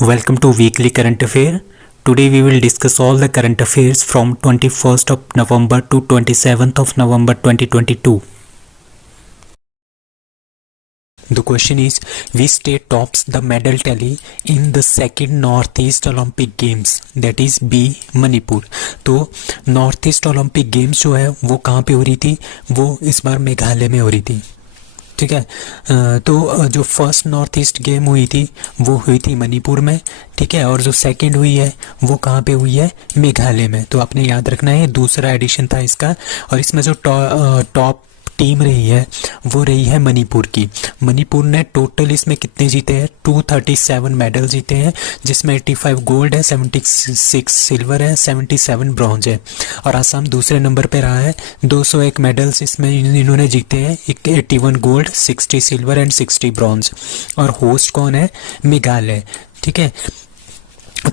Welcome to Weekly Current Affair. Today we will discuss all the current affairs from 21st of November to 27th of November 2022. The question is, which state tops the medal tally in the second Northeast Olympic Games? That is B. Manipur. तो north east Olympic games जो है वो कहाँ पे हो रही थी? वो इस बार मेघालय में हो रही थी. ठीक है. तो जो फर्स्ट नॉर्थ ईस्ट गेम हुई थी वो हुई थी मणिपुर में. ठीक है. और जो सेकंड हुई है वो कहाँ पे हुई है? मेघालय में. तो आपने याद रखना है, दूसरा एडिशन था इसका. और इसमें जो टॉप टीम रही है वो रही है मणिपुर की. मणिपुर ने टोटल इसमें कितने जीते हैं? 237 मेडल जीते हैं, जिसमें 85 गोल्ड है, 76 सिल्वर है, 77 ब्रॉन्ज है. और असम दूसरे नंबर पे रहा है. 201 मेडल्स इसमें इन्होंने जीते हैं, 81 गोल्ड, 60 सिल्वर एंड 60 ब्रॉन्ज. और होस्ट कौन है? मेघालय. ठीक है.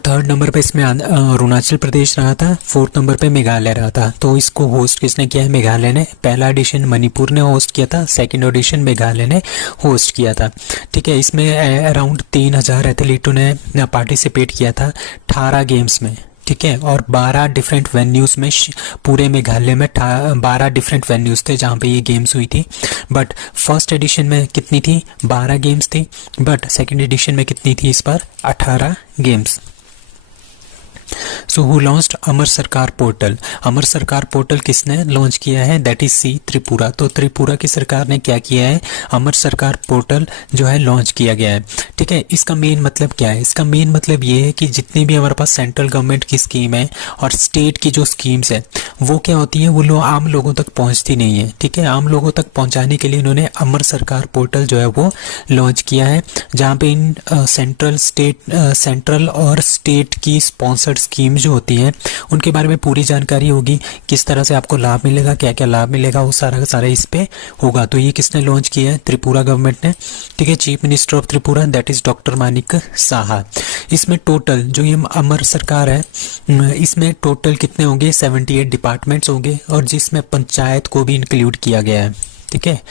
थर्ड नंबर पे इसमें अरुणाचल प्रदेश रहा था. फोर्थ नंबर पे मेघालय रहा था. तो इसको होस्ट किसने किया है? मेघालय ने. पहला एडिशन मणिपुर ने होस्ट किया था, सेकंड एडिशन मेघालय ने होस्ट किया था. ठीक है. इसमें अराउंड 3000 एथलीटों ने पार्टिसिपेट किया था 18 गेम्स में. ठीक है. और 12 डिफरेंट वेन्यूज़ में, पूरे मेघालय में 12 डिफरेंट वेन्यूज़ थे जहाँ पे ये गेम्स हुई थी. बट फर्स्ट एडिशन में कितनी थी? 12 गेम्स थी. बट सेकंड एडिशन में कितनी थी? इस बार 18 games. So who launched Amar Sarkar portal? Amar Sarkar portal किसने लॉन्च किया है? That is C. त्रिपुरा. तो त्रिपुरा की सरकार ने क्या किया है? अमर सरकार पोर्टल जो है लॉन्च किया गया है. ठीक है. इसका मेन मतलब क्या है? इसका मेन मतलब ये है कि जितनी भी हमारे पास सेंट्रल गवर्नमेंट की स्कीम है और स्टेट की जो स्कीम्स है वो क्या होती है, वो आम लोगों तक पहुंचती नहीं है. ठीक है. आम लोगों तक पहुंचाने के लिए इन्होंने अमर सरकार पोर्टल जो है वो लॉन्च किया है, जहाँ पे इन सेंट्रल और स्टेट की स्पॉन्सर्ड स्कीम जो होती हैं उनके बारे में पूरी जानकारी होगी. किस तरह से आपको लाभ मिलेगा, क्या क्या लाभ मिलेगा, वो सारा का सारा इस पे होगा. तो ये किसने लॉन्च किया है? त्रिपुरा गवर्नमेंट ने. ठीक है. Chief minister of Tripura that is doctor Manik Saha. इसमें टोटल जो ये अमर सरकार है इसमें टोटल कितने होंगे? 78 डिपार्टमेंट्स होंगे, और जिसमें पंचायत को भी इंक्लूड किया गया है. ठीक है.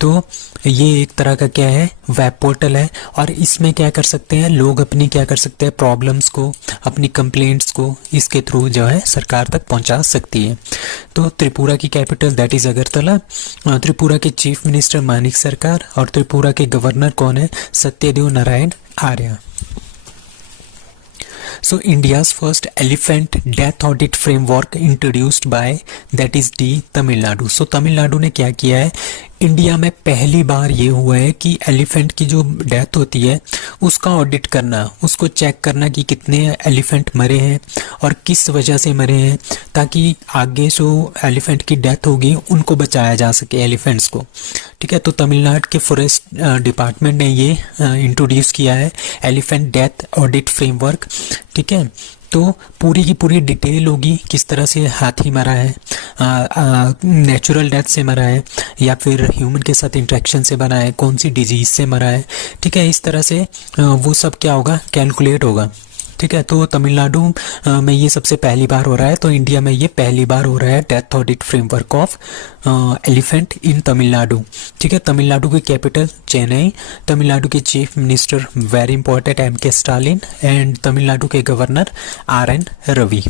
तो ये एक तरह का क्या है? वेब पोर्टल है. और इसमें क्या कर सकते हैं लोग? अपनी क्या कर सकते हैं? प्रॉब्लम्स को, अपनी कंप्लेंट्स को इसके थ्रू जो है सरकार तक पहुंचा सकती है. तो त्रिपुरा की capital that is Agartala. Tripura के चीफ मिनिस्टर मानिक सरकार, और त्रिपुरा के गवर्नर कौन है? Satyadev Narayan Arya. So India's first elephant death audit framework introduced by that is D. Tamil Nadu. So Tamil Nadu ने क्या किया है? इंडिया में पहली बार ये हुआ है कि एलिफेंट की जो डेथ होती है उसका ऑडिट करना, उसको चेक करना कि कितने एलिफेंट मरे हैं और किस वजह से मरे हैं, ताकि आगे जो एलिफेंट की डेथ होगी उनको बचाया जा सके, एलिफेंट्स को. ठीक है. तो तमिलनाडु के फॉरेस्ट डिपार्टमेंट ने ये इंट्रोड्यूस किया है एलिफेंट डेथ ऑडिट फ्रेमवर्क. ठीक है. तो पूरी की पूरी डिटेल होगी, किस तरह से हाथी मरा है, नेचुरल डेथ से मरा है या फिर ह्यूमन के साथ इंटरेक्शन से मरा है, कौन सी डिजीज से मरा है. ठीक है. इस तरह से वो सब क्या होगा? कैलकुलेट होगा. ठीक है. तो तमिलनाडु में ये सबसे पहली बार हो रहा है. तो इंडिया में ये पहली बार हो रहा है death audit framework of elephant in Tamil Nadu. ठीक है. तमिलनाडु की कैपिटल चेन्नई. तमिलनाडु के chief minister very important M.K. Stalin, and Tamil Nadu के governor R.N. Ravi.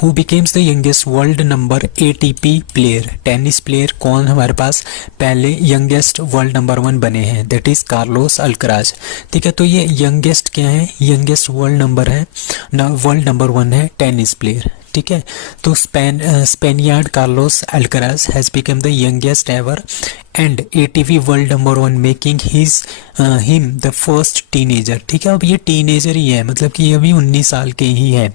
Who becomes the youngest world number ATP player? Tennis player कौन हमारे पास पहले यंगेस्ट वर्ल्ड नंबर 1 बने हैं? That is Carlos Alcaraz. ठीक है. तो ये यंगेस्ट क्या है? यंगेस्ट वर्ल्ड नंबर है, वर्ल्ड नंबर 1 है टेनिस प्लेयर. ठीक है. तो Spaniard Carlos Alcaraz has become the youngest ever and ATP world number 1, making him the first teenager. ठीक है. अब ये टीनेजर ही है, मतलब कि ये अभी 19 साल के ही है.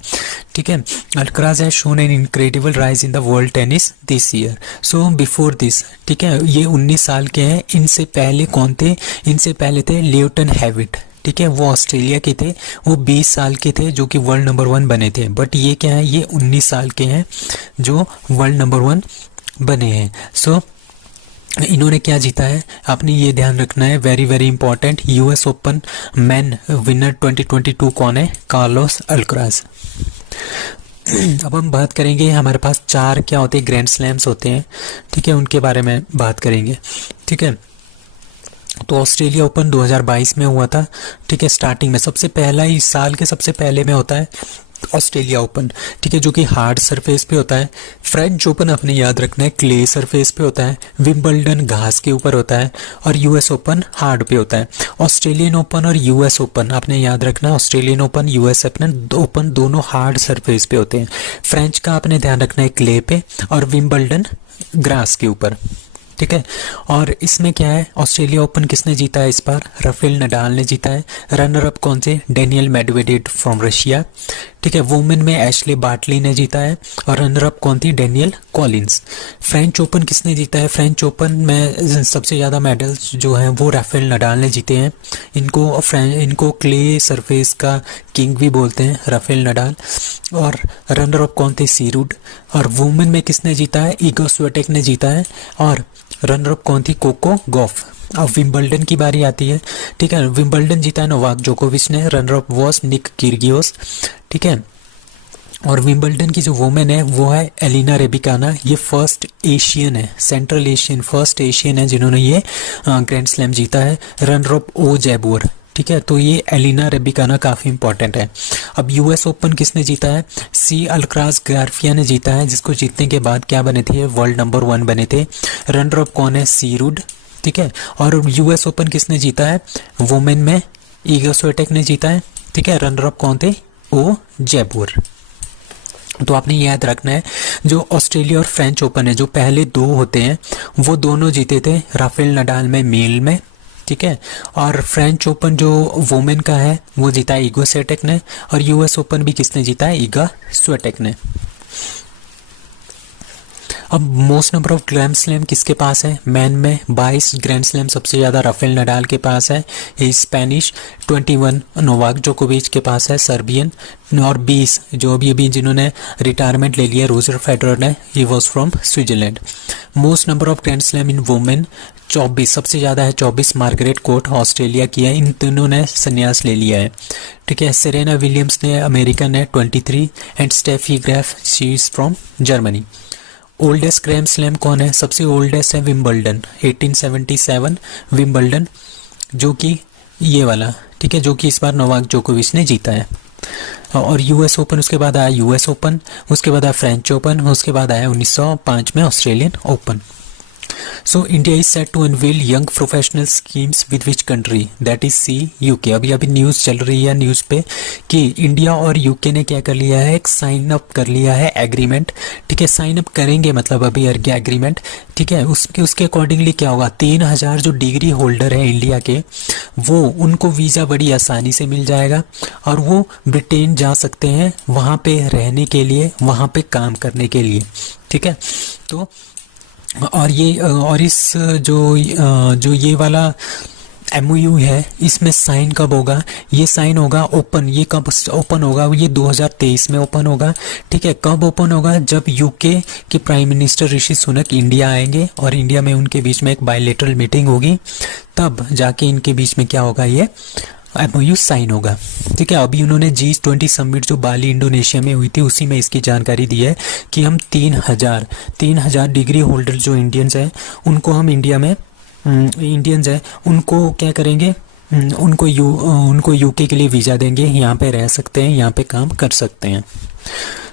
ठीक है. Alcaraz has shown an incredible rise in the world tennis this year. So before this, ठीक है, ये 19 साल के हैं. इनसे पहले कौन थे? इनसे पहले थे लियोटन हैविट. ठीक है. वो ऑस्ट्रेलिया के थे, वो 20 साल के थे जो कि वर्ल्ड नंबर 1 बने थे. बट ये क्या है? ये 19 साल के हैं जो वर्ल्ड नंबर 1 बने हैं. सो इन्होंने क्या जीता है? आपने ये ध्यान रखना है, very very important. US open man winner 2022 कौन है? Carlos Alcaraz. अब हम बात करेंगे, हमारे पास 4 क्या होते हैं? ग्रैंड स्लैम्स होते हैं. ठीक है. उनके बारे में बात करेंगे. ठीक है. तो ऑस्ट्रेलिया ओपन 2022 में हुआ था, ठीक है, स्टार्टिंग में सबसे पहला ही साल के सबसे पहले में होता है ऑस्ट्रेलिया ओपन, ठीक है, जो कि हार्ड सरफेस पे होता है। फ्रेंच ओपन अपने याद रखना है क्ले सरफेस पे होता है, विंबलडन घास के ऊपर होता है, और यूएस ओपन हार्ड पे होता है। ऑस्ट्रेलियन ओपन और यूएस ओपन आपने याद रखना, ऑस्ट्रेलियन ओपन यूएस ओपन दोनों हार्ड सरफेस पे होते हैं। फ्रेंच का आपने ध्यान रखना है क्ले पे, और विंबलडन ग्रास के ऊपर, ठीक है। और इसमें क्या है, ऑस्ट्रेलिया ओपन किसने जीता है इस बार, राफेल नडाल ने जीता है। रनर अप कौन से, डेनियल मेडवेडेव फ्रॉम रशिया, ठीक है। वुमेन में एशले बार्टली ने जीता है, और रनर अप कौन थी, डेनियल कॉलिंस। फ्रेंच ओपन किसने जीता है, फ्रेंच ओपन में सबसे ज़्यादा मेडल्स जो हैं वो राफेल नडाल ने जीते हैं। इनको क्ले सरफेस का किंग भी बोलते हैं, राफेल नडाल। और रनर अप कौन थे, सीरूड। और वुमेन में किसने जीता है, इगो स्विएटेक ने जीता है। और रनर अप कौन थी, कोको गॉफ। अब विंबलडन की बारी आती है, ठीक है। विंबलडन जीता है नोवाक जोकोविच ने, runner up was Nick Kyrgios, ठीक है। और विंबलडन की जो वुमेन है वो है एलिना रेबिकाना। ये फर्स्ट एशियन है, सेंट्रल एशियन फर्स्ट एशियन है जिन्होंने ये ग्रैंड स्लैम जीता है। रनर अप ओ जैबोर, ठीक है। तो ये एलिना रेबिकाना काफ़ी इंपॉर्टेंट है। अब यूएस ओपन किसने जीता है, सी अल्क्राज गार्फिया ने जीता है, जिसको जीतने के बाद क्या बने थे, वर्ल्ड नंबर 1 बने थे। रनर अप कौन है, सीरूड, ठीक है। और यूएस ओपन किसने जीता है, वुमेन में ईगा स्विएटेक ने जीता है, ठीक है। रनर अप कौन थे, ओ जयपुर। तो आपने याद रखना है जो ऑस्ट्रेलिया और फ्रेंच ओपन है जो पहले दो होते हैं वो दोनों जीते थे राफेल नडाल में मेल में, ठीक है। और फ्रेंच ओपन जो वुमेन का है वो जीता है ईगो स्विएटेक ने, और यूएस ओपन भी किसने जीता है, ईगा स्विएटेक ने। अब most number of grand slam किसके पास है, मैन में 22 ग्रैंड स्लैम सबसे ज़्यादा राफेल नडाल के पास है, ये स्पेनिश। 21 नोवाक जोकोविच के पास है, सर्बियन। और 20 जो अभी जिन्होंने रिटायरमेंट ले लिया, रोजर फेडरर ने, he was from Switzerland. Most number of grand slam in women 24 सबसे ज़्यादा है, 24 मार्गरेट कोर्ट ऑस्ट्रेलिया की है, इन तीनों ने संन्यास ले लिया है, ठीक है। सेरेना विलियम्स ने अमेरिकन है 23, and Steffi Graf she is from Germany. Oldest grand slam कौन है, सबसे ओल्डेस्ट है विंबलडन 1877 विंबलडन, जो कि ये वाला, ठीक है, जो कि इस बार नोवाक जोकोविच ने जीता है। और यूएस ओपन उसके बाद आया, यूएस ओपन उसके बाद आया फ्रेंच ओपन, उसके बाद आया 1905 में Australian open. So India is set to unveil young professional schemes with which country? That is C, UK। अभी न्यूज़ चल रही है न्यूज़ पे कि इंडिया और यूके ने क्या कर लिया है, एक साइन अप कर लिया है एग्रीमेंट, ठीक है। साइन अप करेंगे मतलब अभी एग्रीमेंट, ठीक है। उसके अकॉर्डिंगली क्या होगा, 3000 जो डिग्री होल्डर है इंडिया के वो उनको वीज़ा बड़ी आसानी से मिल जाएगा और वो ब्रिटेन जा सकते हैं वहाँ पे रहने के लिए, वहाँ पे काम करने के लिए, ठीक है। तो और इस जो ये वाला MOU है इसमें साइन कब होगा, ये साइन होगा ओपन, ये कब ओपन होगा, ये 2023 में ओपन होगा, ठीक है। कब ओपन होगा, जब यूके के prime minister Rishi Sunak India आएंगे और इंडिया में उनके बीच में एक बायलैटरल मीटिंग होगी, तब जाके इनके बीच में क्या होगा, ये MOU साइन होगा, ठीक है। अभी उन्होंने G20 समिट जो बाली इंडोनेशिया में हुई थी उसी में इसकी जानकारी दी है कि हम 3000 डिग्री होल्डर जो इंडियंस हैं उनको हम इंडिया में इंडियंस हैं उनको क्या करेंगे, उनको यूके के लिए वीज़ा देंगे, यहाँ पे रह सकते हैं, यहाँ पे काम कर सकते हैं।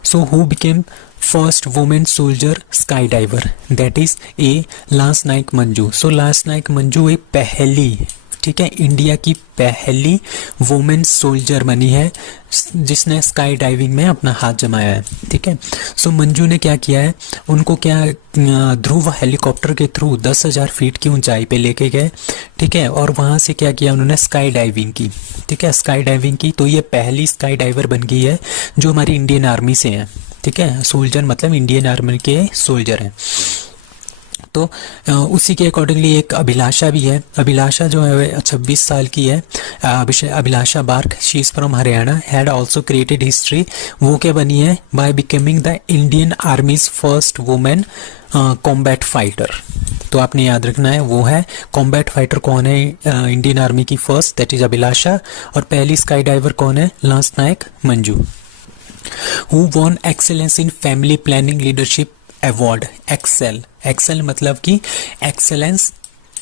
So who became first women soldier sky diver, that is a lance naik Manju. So lance naik Manju एक पहली, ठीक है, इंडिया की पहली वुमेन सोल्जर बनी है जिसने स्काई डाइविंग में अपना हाथ जमाया है, ठीक है। सो मंजू ने क्या किया है, उनको क्या ध्रुव हेलीकॉप्टर के थ्रू 10,000 फीट की ऊंचाई पे लेके गए, ठीक है। और वहाँ से क्या किया उन्होंने, स्काई डाइविंग की, ठीक है, स्काई डाइविंग की। तो ये पहली स्काई डाइवर बन गई है जो हमारी इंडियन आर्मी से है, ठीक है। सोल्जर मतलब इंडियन आर्मी के सोल्जर हैं। तो उसी के अकॉर्डिंगली एक अभिलाषा भी है, अभिलाषा जो है 26 साल की है, Abhilasha Barak, she is from Haryana, had also created history. वो क्या बनी है, by becoming the Indian army's first women combat fighter. तो आपने याद रखना है वो है कॉम्बैट फाइटर कौन है इंडियन आर्मी की फर्स्ट, दैट इज अभिलाषा। और पहली स्काई डाइवर कौन है, lance nayak Manju. Who won excellence in family planning leadership award, excel मतलब कि excellence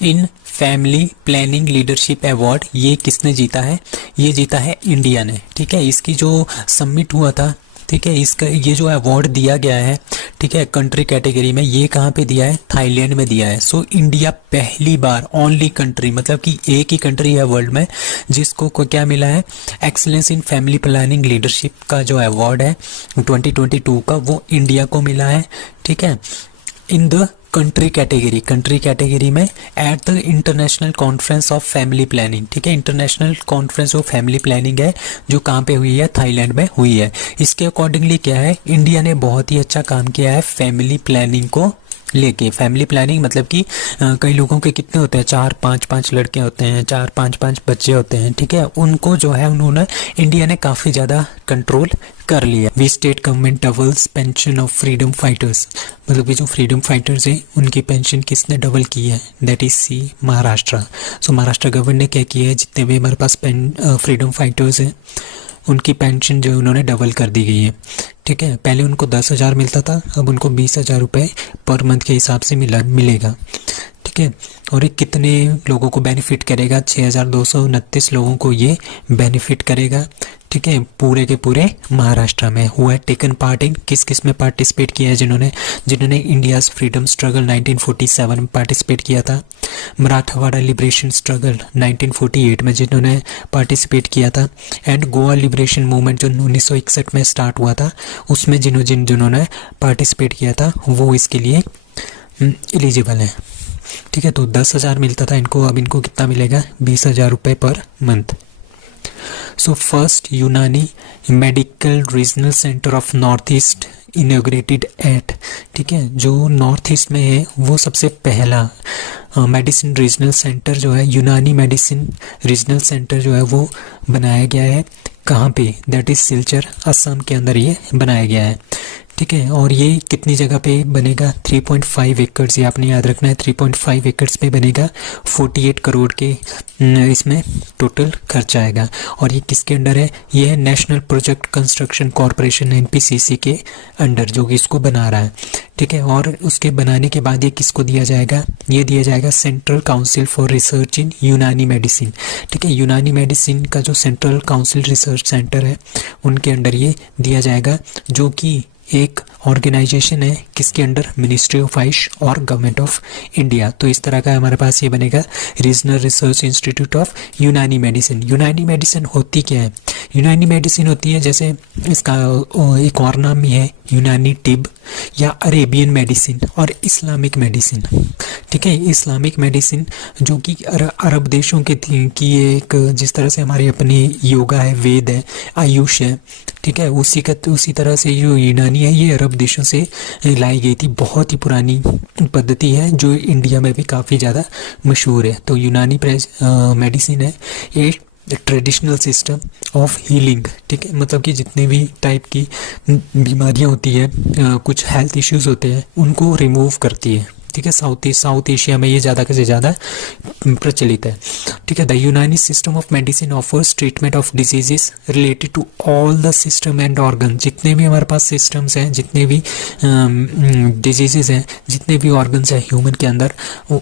in family planning leadership award, ये किसने जीता है? ये जीता है इंडिया ने। ठीक है, इसकी जो सबमिट हुआ था, ठीक है, इसका ये जो अवार्ड दिया गया है, ठीक है, कंट्री कैटेगरी में, ये कहाँ पे दिया है? थाईलैंड में दिया है। सो इंडिया पहली बार, ओनली कंट्री, मतलब कि एक ही कंट्री है वर्ल्ड में जिसको को क्या मिला है? Excellence in family planning leadership का जो अवार्ड है 2022 का, वो इंडिया को मिला है। ठीक है, इन द कंट्री कैटेगरी में at the international conference of family planning. ठीक है, international conference of family planning है जो कहाँ पे हुई है? थाईलैंड में हुई है। इसके अकॉर्डिंगली क्या है, इंडिया ने बहुत ही अच्छा काम किया है फैमिली प्लानिंग को लेके। फैमिली प्लानिंग मतलब कि कई लोगों के कितने होते हैं? 4-5 लड़के होते हैं, 4-5 बच्चे होते हैं। ठीक है, उनको जो है उन्होंने, इंडिया ने काफ़ी ज़्यादा कंट्रोल कर लिया। We state government doubles pension of freedom fighters, मतलब कि जो फ्रीडम फाइटर्स हैं उनकी पेंशन किसने डबल की है? That is C Maharashtra. So Maharashtra government ने क्या किया है, जितने भी हमारे पास फ्रीडम फाइटर्स हैं उनकी पेंशन जो है उन्होंने डबल कर दी गई है। ठीक है, पहले उनको 10,000 मिलता था, अब उनको 20,000 रुपये पर मंथ के हिसाब से मिलेगा। ठीक है, और ये कितने लोगों को बेनिफिट करेगा? 6,229 लोगों को ये बेनिफिट करेगा। ठीक है, पूरे के पूरे महाराष्ट्र में हुआ है। टेकन पार्ट इन, किस किस में पार्टिसिपेट किया है? जिन्होंने इंडियाज़ फ्रीडम स्ट्रगल 1947 में पार्टिसिपेट किया था, मराठवाड़ा लिबरेशन स्ट्रगल 1948 में जिन्होंने पार्टिसिपेट किया था, एंड गोवा लिबरेशन मूवमेंट जो 1961 में स्टार्ट हुआ था, उसमें जिन्होंने पार्टिसिपेट किया था वो इसके लिए एलिजिबल है। ठीक है, तो 10,000 मिलता था इनको, अब इनको कितना मिलेगा? 20,000 रुपये per month. So first Unani medical regional centre of north east inaugurated at, ठीक है, जो नॉर्थ ईस्ट में है वो सबसे पहला मेडिसिन रीजनल सेंटर जो है, यूनानी मेडिसिन रीजनल सेंटर जो है वो बनाया गया है। कहाँ पे? दैट इज सिलचर, असम के अंदर ये बनाया गया है। ठीक है, और ये कितनी जगह पे बनेगा? 3.5 एकड़, ये आपने याद रखना है, 3.5 एकड़ पे बनेगा। 48 करोड़ के इसमें टोटल खर्चा आएगा। और ये किसके अंडर है? ये है national project construction corporation NPCC के अंडर, जो कि इसको बना रहा है। ठीक है, और उसके बनाने के बाद ये किसको दिया जाएगा? ये दिया जाएगा सेंट्रल काउंसिल फॉर रिसर्च इन यूनानी मेडिसिन। ठीक है, यूनानी मेडिसिन का जो सेंट्रल काउंसिल रिसर्च सेंटर है उनके अंडर ये दिया जाएगा, जो कि एक ऑर्गेनाइजेशन है किसके अंडर? मिनिस्ट्री ऑफ आयुष और गवर्नमेंट ऑफ इंडिया। तो इस तरह का हमारे पास ये बनेगा रीजनल रिसर्च इंस्टीट्यूट ऑफ यूनानी मेडिसिन। यूनानी मेडिसिन होती क्या है? यूनानी मेडिसिन होती है, जैसे इसका एक और नाम भी है यूनानी टिब या अरेबियन मेडिसिन और इस्लामिक मेडिसिन। ठीक है, इस्लामिक मेडिसिन जो कि अरब देशों के की एक, जिस तरह से हमारी अपनी योगा है, वेद है, आयुष है, ठीक है, उसी तरह से जो यूनानी है ये अरब देशों से लाई गई थी। बहुत ही पुरानी पद्धति है जो इंडिया में भी काफ़ी ज़्यादा मशहूर है। तो यूनानी मेडिसिन है एक ट्रेडिशनल सिस्टम ऑफ हीलिंग। ठीक है, मतलब कि जितने भी टाइप की बीमारियां होती है, कुछ हेल्थ इश्यूज होते हैं, उनको रिमूव करती है। ठीक है, साउथ एशिया में ये ज़्यादा से ज़्यादा प्रचलित है। ठीक है, the Unani system of medicine offers treatment of diseases related to all the system and organ. जितने भी हमारे पास सिस्टम्स हैं, जितने भी डिजीजेस हैं, जितने भी ऑर्गन्स हैं ह्यूमन के अंदर,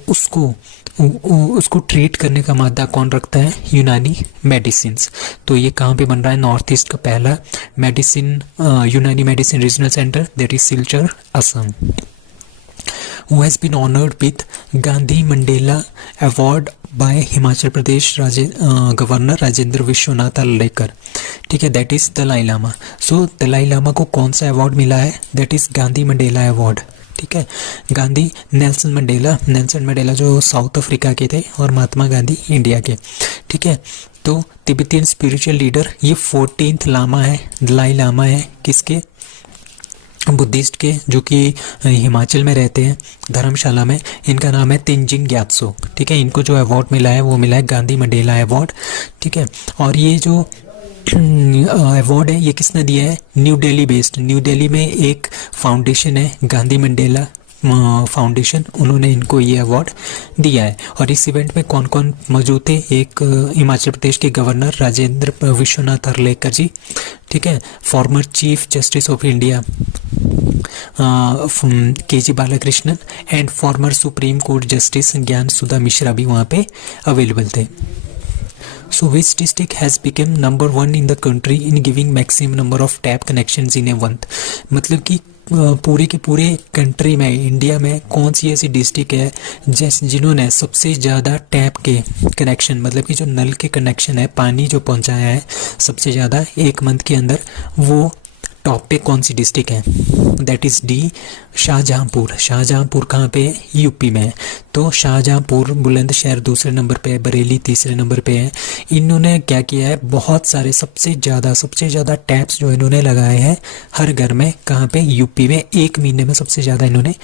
उसको ट्रीट करने का मादा कौन रखता है? यूनानी मेडिसिन्स। तो ये कहाँ पे बन रहा है? नॉर्थ ईस्ट का पहला मेडिसिन यूनानी medicine regional centre, that is Silchar, Assam. Who has been honored with Gandhi Mandela Award by Himachal Pradesh governor Rajendra Vishwanath लेकर। ठीक है, दैट इज दलाई लामा। सो दलाई लामा को कौन सा अवार्ड मिला है? That is Gandhi Mandela award. ठीक है, गांधी नेल्सन मंडेला जो साउथ अफ्रीका के थे और महात्मा गांधी इंडिया के। ठीक है, तो तिब्बतियन स्पिरिचुअल लीडर, ये 14th लामा है, दलाई लामा है, किसके? बुद्धिस्ट के, जो कि हिमाचल में रहते हैं, धर्मशाला में। इनका नाम है तेंजिंग ग्यात्सो। ठीक है, इनको जो अवार्ड मिला है वो मिला है गांधी मंडेला अवार्ड। ठीक है, और ये जो अवार्ड है ये किसने दिया है? New Delhi based, new Delhi में एक फाउंडेशन है गांधी मंडेला फाउंडेशन, उन्होंने इनको ये अवार्ड दिया है। और इस इवेंट में कौन कौन मौजूद थे, एक हिमाचल प्रदेश के गवर्नर राजेंद्र विश्वनाथ अर्लेकर जी, ठीक है, former chief justice of India K G Balakrishnan and former supreme court justice Gyan Sudha Mishra भी वहाँ पे अवेलेबल थे। So which district has become number 1 in the country in giving maximum number of tap connections in a month? मतलब कि पूरे के पूरे country में, इंडिया में कौन सी ऐसी डिस्ट्रिक्ट है जिन्होंने सबसे ज़्यादा टैप के कनेक्शन, मतलब कि जो नल के कनेक्शन है, पानी जो पहुंचाया है सबसे ज़्यादा एक मंथ के अंदर, वो टॉप पे कौन सी डिस्ट्रिक्ट है? That is D, Shahjahanpur. Shahjahanpur कहाँ पे है? यूपी में है। तो शाहजहांपुर, बुलंदशहर दूसरे नंबर पे है, बरेली तीसरे नंबर पे है। इन्होंने क्या किया है, बहुत सारे सबसे ज़्यादा टैप्स जो इन्होंने लगाए हैं हर घर में, कहाँ पे? यूपी में। एक महीने में सबसे ज़्यादा इन्होंने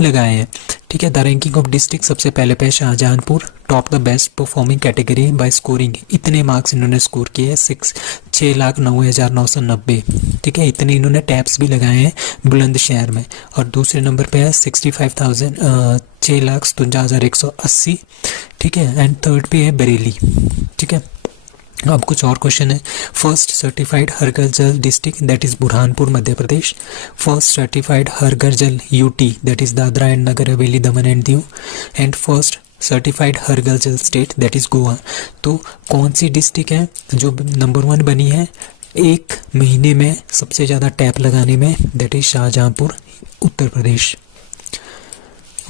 लगाए हैं, ठीक है। द रैंकिंग ऑफ डिस्ट्रिक्ट सबसे पहले पे Shahjahanpur, top the best performing category by scoring. इतने मार्क्स इन्होंने स्कोर किए हैं, 6,09,990, ठीक है। इतने इन्होंने टैप्स भी लगाए हैं बुलंदशहर में। और दूसरे नंबर पे है 6,53,180, ठीक है। एंड थर्ड पे है बरेली, ठीक है। अब कुछ और क्वेश्चन है। First certified Har Ghar Jal district, that is Burhanpur Madhya Pradesh. First certified Har Ghar Jal UT, that is Dadra and Nagar Haveli Daman and Diu. And first certified Har Ghar Jal state, that is Goa. तो कौन सी डिस्ट्रिक्ट है जो नंबर 1 बनी है एक महीने में सबसे ज़्यादा टैप लगाने में? That is Shahjahanpur, Uttar Pradesh.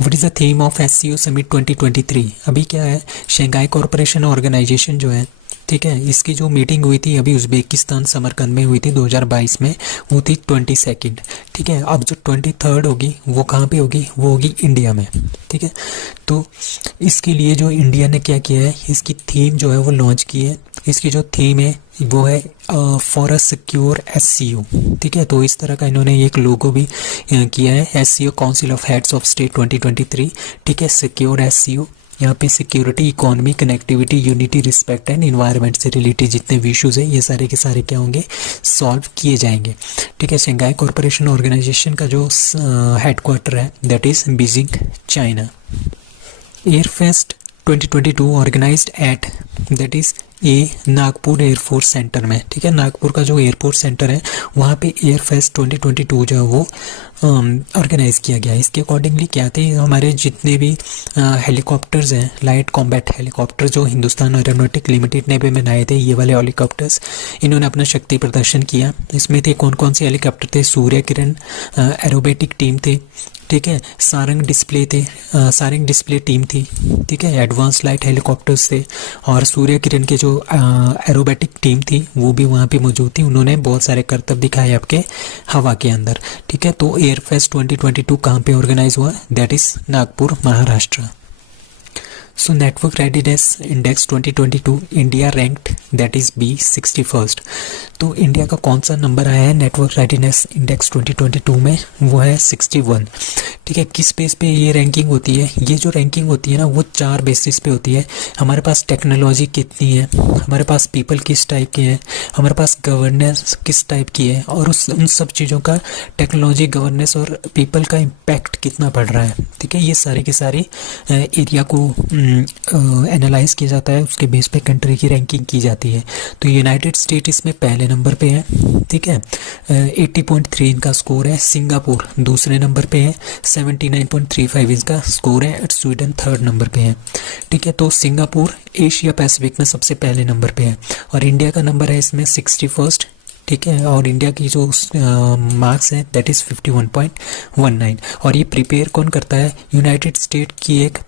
What is the theme of SCO summit 2023? अभी क्या है, शंघाई कॉरपोरेशन ऑर्गेनाइजेशन जो है, ठीक है, इसकी जो मीटिंग हुई थी अभी उज्बेकिस्तान समरकंद में हुई थी 2022 में, वो थी 22, ठीक है। अब जो 23 होगी वो कहाँ पे होगी? वो होगी इंडिया में, ठीक है। तो इसके लिए जो इंडिया ने क्या किया है, इसकी थीम जो है वो लॉन्च की है। इसकी जो थीम है वो है फॉर अ सिक्योर SCO, ठीक है। तो इस तरह का इन्होंने एक लोगो भी किया है, SCO council of heads of state 2023, ठीक है। सिक्योर SCO, यहाँ पे security, economy, connectivity, unity, respect and environment से रिलेटेड जितने भी इशूज़ हैं ये सारे के सारे क्या होंगे? सॉल्व किए जाएंगे, ठीक है। शंघाई कॉरपोरेशन ऑर्गेनाइजेशन का जो हेडक्वार्टर है that is Beijing, China. Airfest 2022 organised at, that is a Nagpur air force centre में, ठीक है। नागपुर का जो एयरपोर्ट सेंटर है वहाँ पे एयरफेस्ट 2022 जो है वो ऑर्गेनाइज़ किया गया। इसके अकॉर्डिंगली क्या थे, हमारे जितने भी हेलीकॉप्टर्स हैं, लाइट कॉम्बैट हेलीकॉप्टर जो हिंदुस्तान एरोनॉटिक लिमिटेड ने भी बनाए थे, ये वाले हेलीकॉप्टर्स, इन्होंने अपना शक्ति प्रदर्शन किया। इसमें थे कौन कौन से हेलीकॉप्टर थे? सूर्य किरण एरोबेटिक टीम थे, ठीक है। सारंग डिस्प्ले थे, सारंग डिस्प्ले टीम थी, ठीक है। एडवांस लाइट हेलीकॉप्टर्स थे और सूर्य किरण के जो एरोबेटिक टीम थी वो भी वहाँ पे मौजूद थी। उन्होंने बहुत सारे करतब दिखाए आपके हवा के अंदर, ठीक है। तो एयरफेस्ट 2022 कहाँ पे ऑर्गेनाइज हुआ? That is Nagpur, Maharashtra. So network readiness index 2022 India ranked, that is B 61st। तो इंडिया का कौन सा नंबर आया है नेटवर्क रेडीनेस इंडेक्स 2022 में? वो है 61, ठीक है। किस बेस पे ये रैंकिंग होती है? ये जो रैंकिंग होती है ना वो 4 बेसिस पे होती है। हमारे पास टेक्नोलॉजी कितनी है, हमारे पास पीपल किस टाइप के हैं, हमारे पास गवर्नेंस किस टाइप की है, और उन सब चीज़ों का टेक्नोलॉजी, गवर्नेंस और पीपल का इम्पैक्ट कितना पड़ रहा है, ठीक है। ये सारे के सारे एरिया को एनालाइज किया जाता है, उसके बेस पे कंट्री की रैंकिंग की जाती है। तो यूनाइटेड स्टेट इसमें पहले नंबर पे है, ठीक है, 80.3 इनका स्कोर है। सिंगापुर दूसरे नंबर पे है, 79.35 इसका स्कोर है। स्वीडन थर्ड नंबर पे है, ठीक है। तो सिंगापुर एशिया पैसिफिक में सबसे पहले नंबर पे है और इंडिया का नंबर है इसमें 61st, ठीक है। और इंडिया की जो मार्क्स है दैट इज़ 51.19। और ये प्रिपेयर कौन करता है? यूनाइटेड स्टेट की एक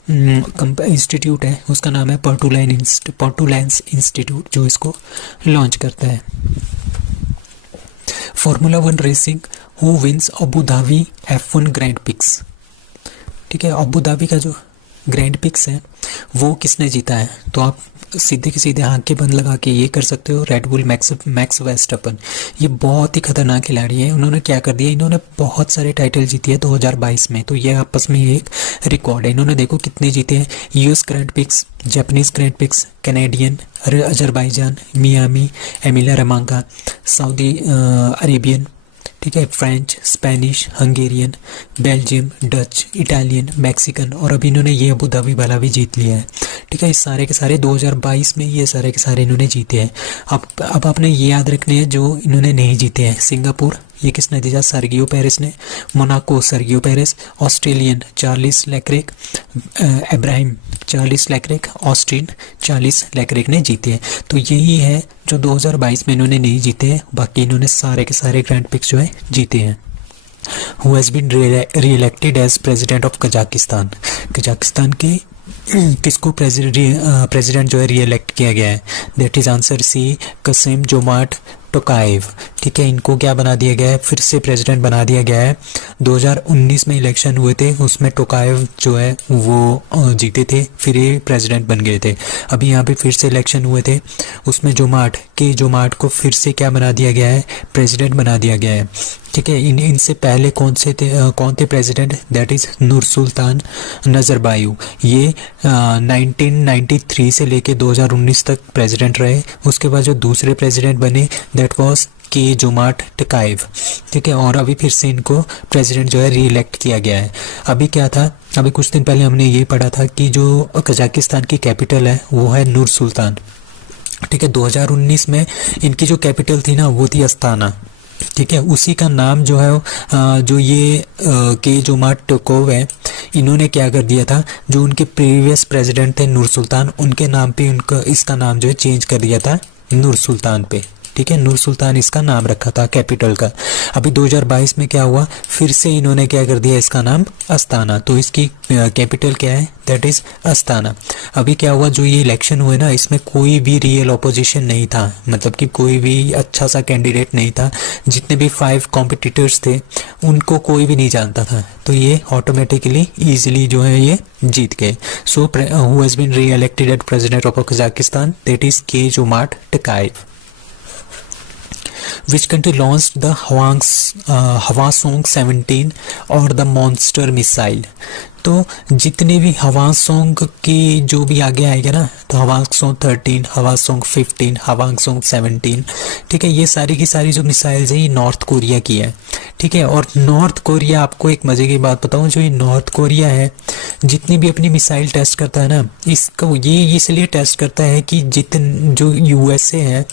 इंस्टीट्यूट है, उसका नाम है पर्टुलैंस इंस्टीट्यूट, जो इसको लॉन्च करता है। Formula 1 racing, who wins Abu Dhabi F1 grand prix, ठीक है। अबू धाबी का जो ग्रैंड पिक्स है वो किसने जीता है? तो आप सीधे के सीधे आंखें बंद लगा के ये कर सकते हो, रेड बुल मैक्स वेस्टर्पन। ये बहुत ही खतरनाक खिलाड़ी है। उन्होंने क्या कर दिया, इन्होंने बहुत सारे टाइटल जीते हैं 2022 में। तो ये आपस में एक रिकॉर्ड है। इन्होंने देखो कितने जीते हैं, US grand prix, Japanese grand prix, Canadian, Azerbaijan, Miami, Emilia Romagna, Saudi Arabian, ठीक है, French, Spanish, Hungarian, Belgium, Dutch, Italian, Mexican, और अभी इन्होंने ये अबू धाबी वाला भी जीत लिया है। ठीक है, इस सारे के सारे 2022 में ये सारे के सारे इन्होंने जीते हैं। अब आपने ये याद रखने हैं जो इन्होंने नहीं जीते हैं। सिंगापुर, ये किसने दिया? सर्गियो पेरेस ने। Monaco, Sergio Perez. Australian, Charles Leclerc. इब्राहिम, Charles Leclerc. Austin, Charles Leclerc ने जीते हैं। तो यही है जो 2022 में इन्होंने नहीं जीते हैं, बाकी इन्होंने सारे के सारे ग्रैंड प्रिक्स जो है जीते हैं। Who has been re-elected as president of Kazakhstan. Kazakhstan के किसको प्रेसिडेंट जो है री इलेक्ट किया गया है? That is answer C, Kassym Jomart Tokayev. ठीक है, इनको क्या बना दिया गया है? फिर से प्रेसिडेंट बना दिया गया है। 2019 में इलेक्शन हुए थे, उसमें टोकाएव जो है वो जीते थे, फिर ये प्रेसिडेंट बन गए थे। अभी यहाँ पे फिर से इलेक्शन हुए थे, उसमें जोमार्ट को फिर से क्या बना दिया गया है? प्रेसिडेंट बना दिया गया है। ठीक है, इनसे पहले कौन थे president? That is Nursultan Nazarbayev. ये 1993 से लेके 2019 तक प्रेसिडेंट रहे। उसके बाद जो दूसरे प्रेसिडेंट बने दैट वाज के जोमार्ट टोकाएव। ठीक है, और अभी फिर से इनको प्रेसिडेंट जो है री इलेक्ट किया गया है। अभी क्या था? अभी कुछ दिन पहले हमने ये पढ़ा था कि जो कजाकिस्तान की कैपिटल है वो है नूर सुल्तान। ठीक है, 2019 में इनकी जो कैपिटल थी ना वो थी अस्ताना। ठीक है, उसी का नाम जो है जो ये के जोमार्ट टोकाएव है, इन्होंने क्या कर दिया था? जो उनके प्रीवियस प्रेसिडेंट थे नूर सुल्तान, उनके नाम पे उनका इसका नाम जो है चेंज कर दिया था नूर सुल्तान पे। ठीक है, नूर सुल्तान इसका नाम रखा था कैपिटल का। अभी 2022 में क्या हुआ? फिर से इन्होंने क्या कर दिया? इसका नाम अस्ताना। तो इसकी कैपिटल क्या है? That is Astana. अभी क्या हुआ? जो ये इलेक्शन हुए ना, इसमें कोई भी रियल ऑपोजिशन नहीं था, मतलब कि कोई भी अच्छा सा कैंडिडेट नहीं था। जितने भी 5 कॉम्पिटिटर्स थे उनको कोई भी नहीं जानता था, तो ये ऑटोमेटिकली ईजिली जो है ये जीत गए। So who has been re elected as president of Kazakhstan? That is K Jomart Tokayev. Which country launched the Hwasong 17 और the Monster missile? तो जितने भी हवासोंग की जो भी आगे आएगा ना, तो हवासोंग 13, हवासोंग 15, हवासोंग 17, ठीक है, ये सारी की सारी जो मिसाइल्स है ये नॉर्थ कोरिया की है। ठीक है, और नॉर्थ कोरिया, आपको एक मज़े की बात बताऊं, जो ये नॉर्थ कोरिया है जितनी भी अपनी मिसाइल टेस्ट करता है ना, इसको ये इसलिए टेस्ट करता है कि जो यूएसए है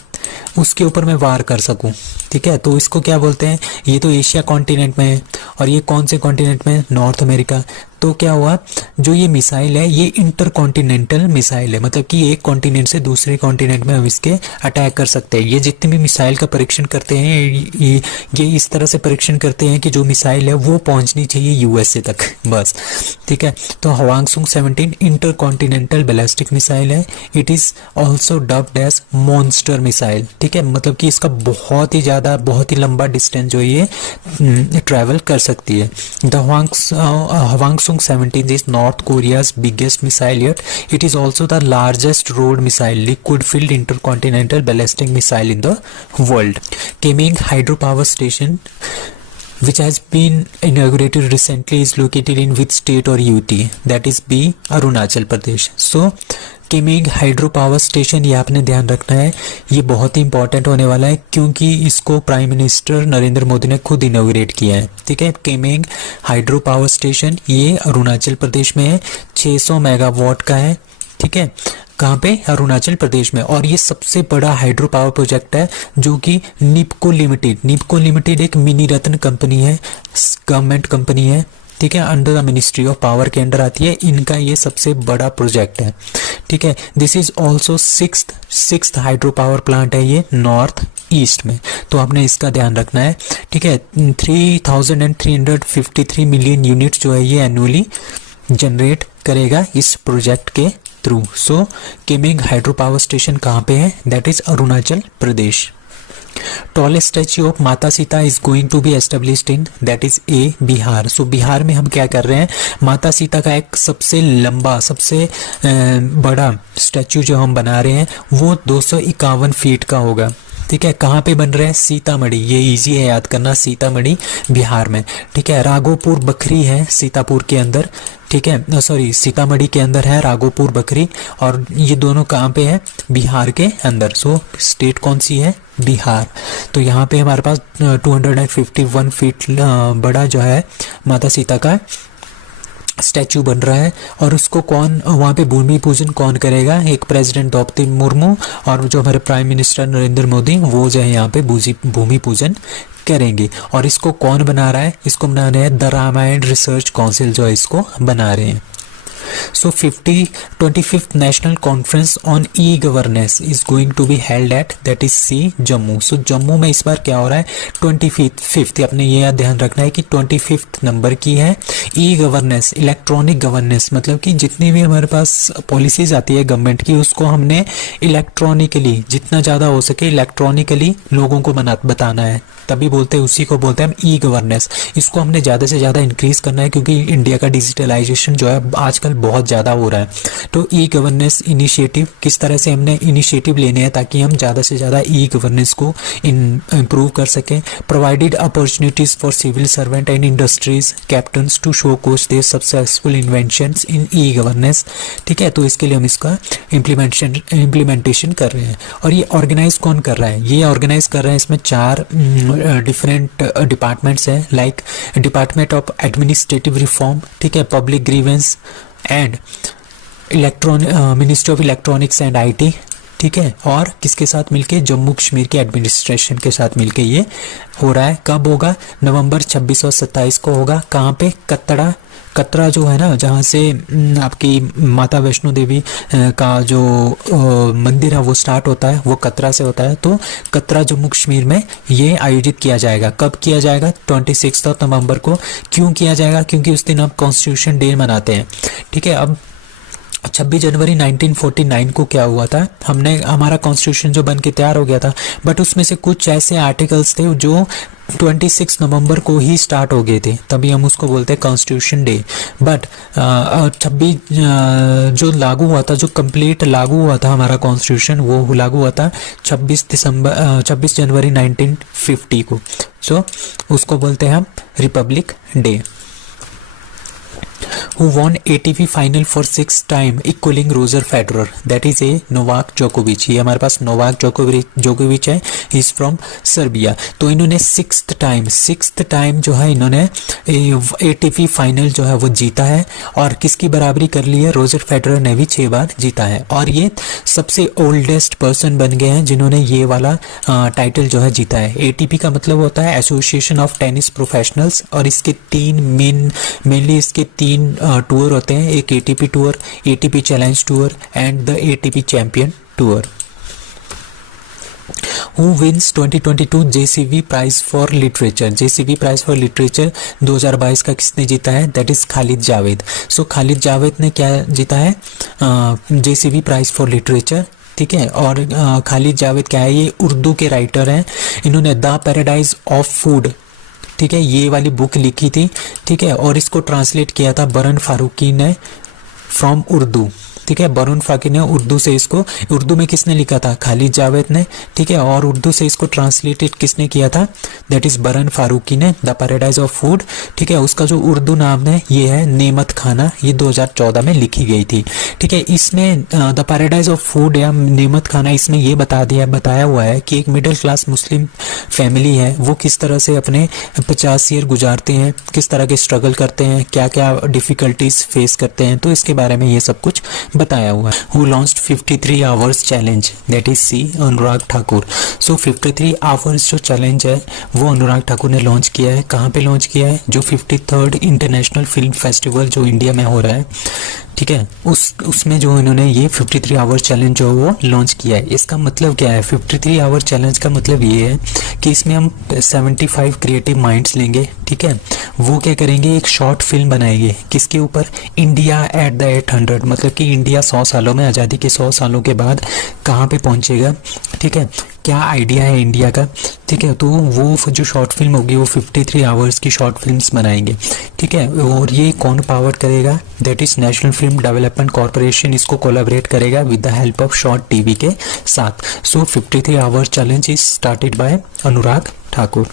उसके ऊपर मैं वार कर सकूं। ठीक है, तो इसको क्या बोलते हैं? ये तो एशिया कॉन्टिनेंट में है, और ये कौन से कॉन्टिनेंट में? North America. तो क्या हुआ? जो ये मिसाइल है ये इंटर कॉन्टिनेंटल मिसाइल है, मतलब कि एक कॉन्टिनेंट से दूसरे कॉन्टिनेंट में हम इसके अटैक कर सकते हैं। ये जितने भी मिसाइल का परीक्षण करते हैं ये इस तरह से परीक्षण करते हैं कि जो मिसाइल है वो पहुंचनी चाहिए यूएसए तक, बस। ठीक है, तो Hwasong 17 intercontinental ballistic missile है। It is also dubbed as monster missile. ठीक है, मतलब कि इसका बहुत ही लंबा डिस्टेंस जो ये ट्रैवल कर सकती है। The Hwasong 17 is North Korea's biggest missile yet. It is also the largest road missile, liquid-filled intercontinental ballistic missile in the world. Keming hydropower station, which has been inaugurated recently, is located in which state or UT? That is B, Arunachal Pradesh. So Kameng hydro power station, ये आपने ध्यान रखना है, ये बहुत ही important होने वाला है क्योंकि इसको प्राइम मिनिस्टर नरेंद्र मोदी ने खुद इनॉग्रेट किया है। ठीक है, केमिंग हाइड्रो पावर स्टेशन ये अरुणाचल प्रदेश में है, 600 मेगावाट का है। ठीक है, कहाँ पे? अरुणाचल प्रदेश में। और ये सबसे बड़ा हाइड्रो पावर प्रोजेक्ट है जो कि निपको लिमिटेड एक मिनी रत्न कंपनी है, गवर्नमेंट कंपनी है। ठीक है, under the ministry of power के अंडर आती है, इनका ये सबसे बड़ा प्रोजेक्ट है। ठीक है, this is also sixth hydro power plant है ये नॉर्थ ईस्ट में, तो आपने इसका ध्यान रखना है। ठीक है, 3353 मिलियन यूनिट जो है ये एनुअली जनरेट करेगा इस प्रोजेक्ट के through. So Kameng hydro power station कहाँ पे है? That is Arunachal Pradesh. Tallest statue of Mata Sita is going to be established in, that is a, Bihar. So Bihar में हम क्या कर रहे हैं? माता सीता का एक सबसे लंबा, सबसे बड़ा स्टैच्यू जो हम बना रहे हैं वो 251 फीट का होगा। ठीक है, कहाँ पे बन रहा है? सीतामढ़ी। ये इजी है याद करना, सीतामढ़ी बिहार में। ठीक है, राघोपुर बखरी है सीतापुर के अंदर। ठीक है, सॉरी सीतामढ़ी के अंदर है राघोपुर बकरी, और ये दोनों कहाँ पे है, बिहार के अंदर। सो स्टेट कौन सी है, बिहार। तो यहाँ पे हमारे पास 251 फीट बड़ा जो है माता सीता का स्टैचू बन रहा है, और उसको कौन वहाँ पे भूमि पूजन कौन करेगा, एक प्रेसिडेंट द्रौपदी मुर्मू और जो हमारे प्राइम मिनिस्टर नरेंद्र मोदी, वो जो है यहाँ पे भूमि पूजन करेंगे। और इसको कौन बना रहा है, इसको बना रहे हैं द रामायण रिसर्च काउंसिल जो है इसको बना रहे हैं। So 25th National Conference on E-Governance is going to be held at that is C Jammu. So Jammu में इस बार क्या हो रहा है, 25th, अपने ये ध्यान रखना है कि 25th नंबर की है E-Governance, इलेक्ट्रॉनिक गवर्नेंस, मतलब कि जितनी भी हमारे पास पॉलिसीज आती है गवर्नमेंट की, उसको हमने इलेक्ट्रॉनिकली जितना ज़्यादा हो सके इलेक्ट्रॉनिकली लोगों को बताना है, तभी बोलते हैं, उसी को बोलते हैं हम E-Governance। इसको हमने ज़्यादा से ज़्यादा इंक्रीज करना है, क्योंकि इंडिया का डिजिटलाइजेशन जो है आजकल बहुत ज़्यादा हो रहा है। तो E-Governance इनिशिएटिव, किस तरह से हमने इनिशिएटिव लेने हैं ताकि हम ज़्यादा से ज़्यादा E-Governance को इम्प्रूव कर सकें। Provided opportunities for civil servant and industries captains to showcase their successful inventions in E-Governance। ठीक है, तो इसके लिए हम इसका इम्प्लीमेंटेशन कर रहे हैं। और ये ऑर्गेनाइज कौन कर रहा है, ये ऑर्गेनाइज कर रहे हैं, इसमें 4 डिफरेंट डिपार्टमेंट्स हैं, like department of administrative reform, ठीक है, public grievance and ministry of electronics and IT, ठीक है। और किसके साथ मिलके, जम्मू कश्मीर के एडमिनिस्ट्रेशन के साथ मिलके ये हो रहा है। कब होगा, नवंबर 26 और 27 को होगा। कहाँ पे, कतरा जो है ना, जहाँ से आपकी माता वैष्णो देवी का जो मंदिर है वो स्टार्ट होता है, वो कतरा से होता है। तो कतरा जम्मू कश्मीर में ये आयोजित किया जाएगा। कब किया जाएगा, 26 नवंबर को। क्यों किया जाएगा, क्योंकि उस दिन आप कॉन्स्टिट्यूशन डे मनाते हैं। ठीक है, अब 26 जनवरी 1949 को क्या हुआ था, हमारा कॉन्स्टिट्यूशन जो बन के तैयार हो गया था, बट उसमें से कुछ ऐसे आर्टिकल्स थे जो 26 नवंबर को ही स्टार्ट हो गए थे, तभी हम उसको बोलते हैं कॉन्स्टिट्यूशन डे। बट 26 जो लागू हुआ था, जो कंप्लीट लागू हुआ था हमारा कॉन्स्टिट्यूशन, वो लागू हुआ था 26 जनवरी 1950 को। सो उसको बोलते हैं हम Republic day. Who won ATP final for 6 time equalling Roger Federer, that is A Novak जोकोविच। ये हमारे पास नोवाक जोकोविच है, ही इज फ्रॉम सर्बिया। तो इन्होंने 6th टाइम जो है इन्होंने ATP फाइनल जो है वो जीता है, और किसकी बराबरी कर ली है, रोजर फेडरर ने भी 6 बार जीता है। और ये सबसे ओल्डेस्ट पर्सन बन गए हैं जिन्होंने ये वाला टाइटल जो है जीता है। ATP का मतलब होता है एसोसिएशन ऑफ टेनिस प्रोफेशनल्स, और इसके 3 मेनली इसके 3 टूर होते हैं, एक ATP tour, ATP challenge tour and the ATP champion tour. Who wins 2022 JCV prize for literature, JCV prize for literature 2022 का किसने जीता है, that is Khalid Javed. So Khalid Javed ने क्या जीता है, JCV प्राइज फॉर लिटरेचर। ठीक है, और खालिद जावेद क्या है, ये उर्दू के राइटर हैं। इन्होंने द पैराडाइज ऑफ फूड, ठीक है, ये वाली बुक लिखी थी। ठीक है, और इसको ट्रांसलेट किया था बरन फारूकी ने फ्रॉम उर्दू। ठीक है, बरुण फाकी ने उर्दू से इसको, उर्दू में किसने लिखा था, खालिद जावेद ने। ठीक है, और उर्दू से इसको ट्रांसलेटेड किसने किया था, दैट इज बरन फारूकी ने, द पैराडाइज ऑफ फूड। ठीक है, उसका जो उर्दू नाम है ये है नेमत खाना, ये 2014 में लिखी गई थी। ठीक है, इसमें द पैराडाइज ऑफ फूड या नेमत खाना, इसमें ये बताया हुआ है कि एक मिडिल क्लास मुस्लिम फैमिली है, वो किस तरह से अपने 50 ईयर गुजारते हैं, किस तरह के स्ट्रगल करते हैं, क्या क्या डिफिकल्टीज फेस करते हैं, तो इसके बारे में ये सब कुछ बताया हुआ है। Who launched 53 hours challenge, that is C Anurag Thakur. So 53 hours जो चैलेंज है वो अनुराग ठाकुर ने लॉन्च किया है। कहाँ पे लॉन्च किया है, जो 53rd इंटरनेशनल फिल्म फेस्टिवल जो इंडिया में हो रहा है, ठीक है, उसमें जो इन्होंने ये 53 आवर चैलेंज जो वो लॉन्च किया है। इसका मतलब क्या है, 53 आवर चैलेंज का मतलब ये है कि इसमें हम 75 क्रिएटिव माइंड्स लेंगे। ठीक है, वो क्या करेंगे, एक शॉर्ट फिल्म बनाएंगे, किसके ऊपर, इंडिया एट द 800, मतलब कि इंडिया 100 सालों में, आज़ादी के 100 सालों के बाद कहाँ पे पहुँचेगा। ठीक है, क्या आइडिया है इंडिया का। ठीक है, तो वो जो शॉर्ट फिल्म होगी वो 53 आवर्स की शॉर्ट फिल्म्स बनाएंगे। ठीक है, और ये कौन पावर करेगा, that is national film development corporation, इसको कोलैबोरेट करेगा with the help of short TV के साथ। So 53 hour challenge is started by Anurag Thakur.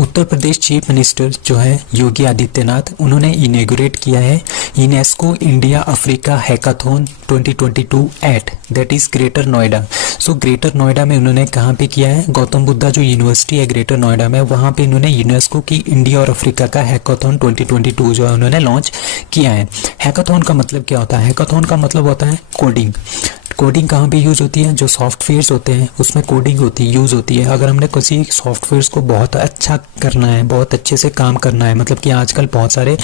Uttar Pradesh chief minister जो है योगी आदित्यनाथ, उन्होंने इनेगुरेट किया है UNESCO India Africa hackathon 2022 at that is greater Noida. So greater Noida में उन्होंने कहाँ पे किया है, गौतम बुद्धा जो यूनिवर्सिटी है ग्रेटर नोएडा में, वहाँ पे इन्होंने यूनेस्को की इंडिया और अफ्रीका का हैकाथॉन 2022 जो है उन्होंने लॉन्च किया है। हैकाथॉन का मतलब क्या होता है? हैकाथॉन का मतलब होता है कोडिंग। कोडिंग कहाँ पे यूज़ होती है? जो सॉफ्टवेयर्स होते हैं उसमें कोडिंग यूज़ होती है। अगर हमने किसी सॉफ्टवेयर्स को बहुत अच्छा करना है, बहुत अच्छे से काम करना है, मतलब कि आजकल बहुत सारे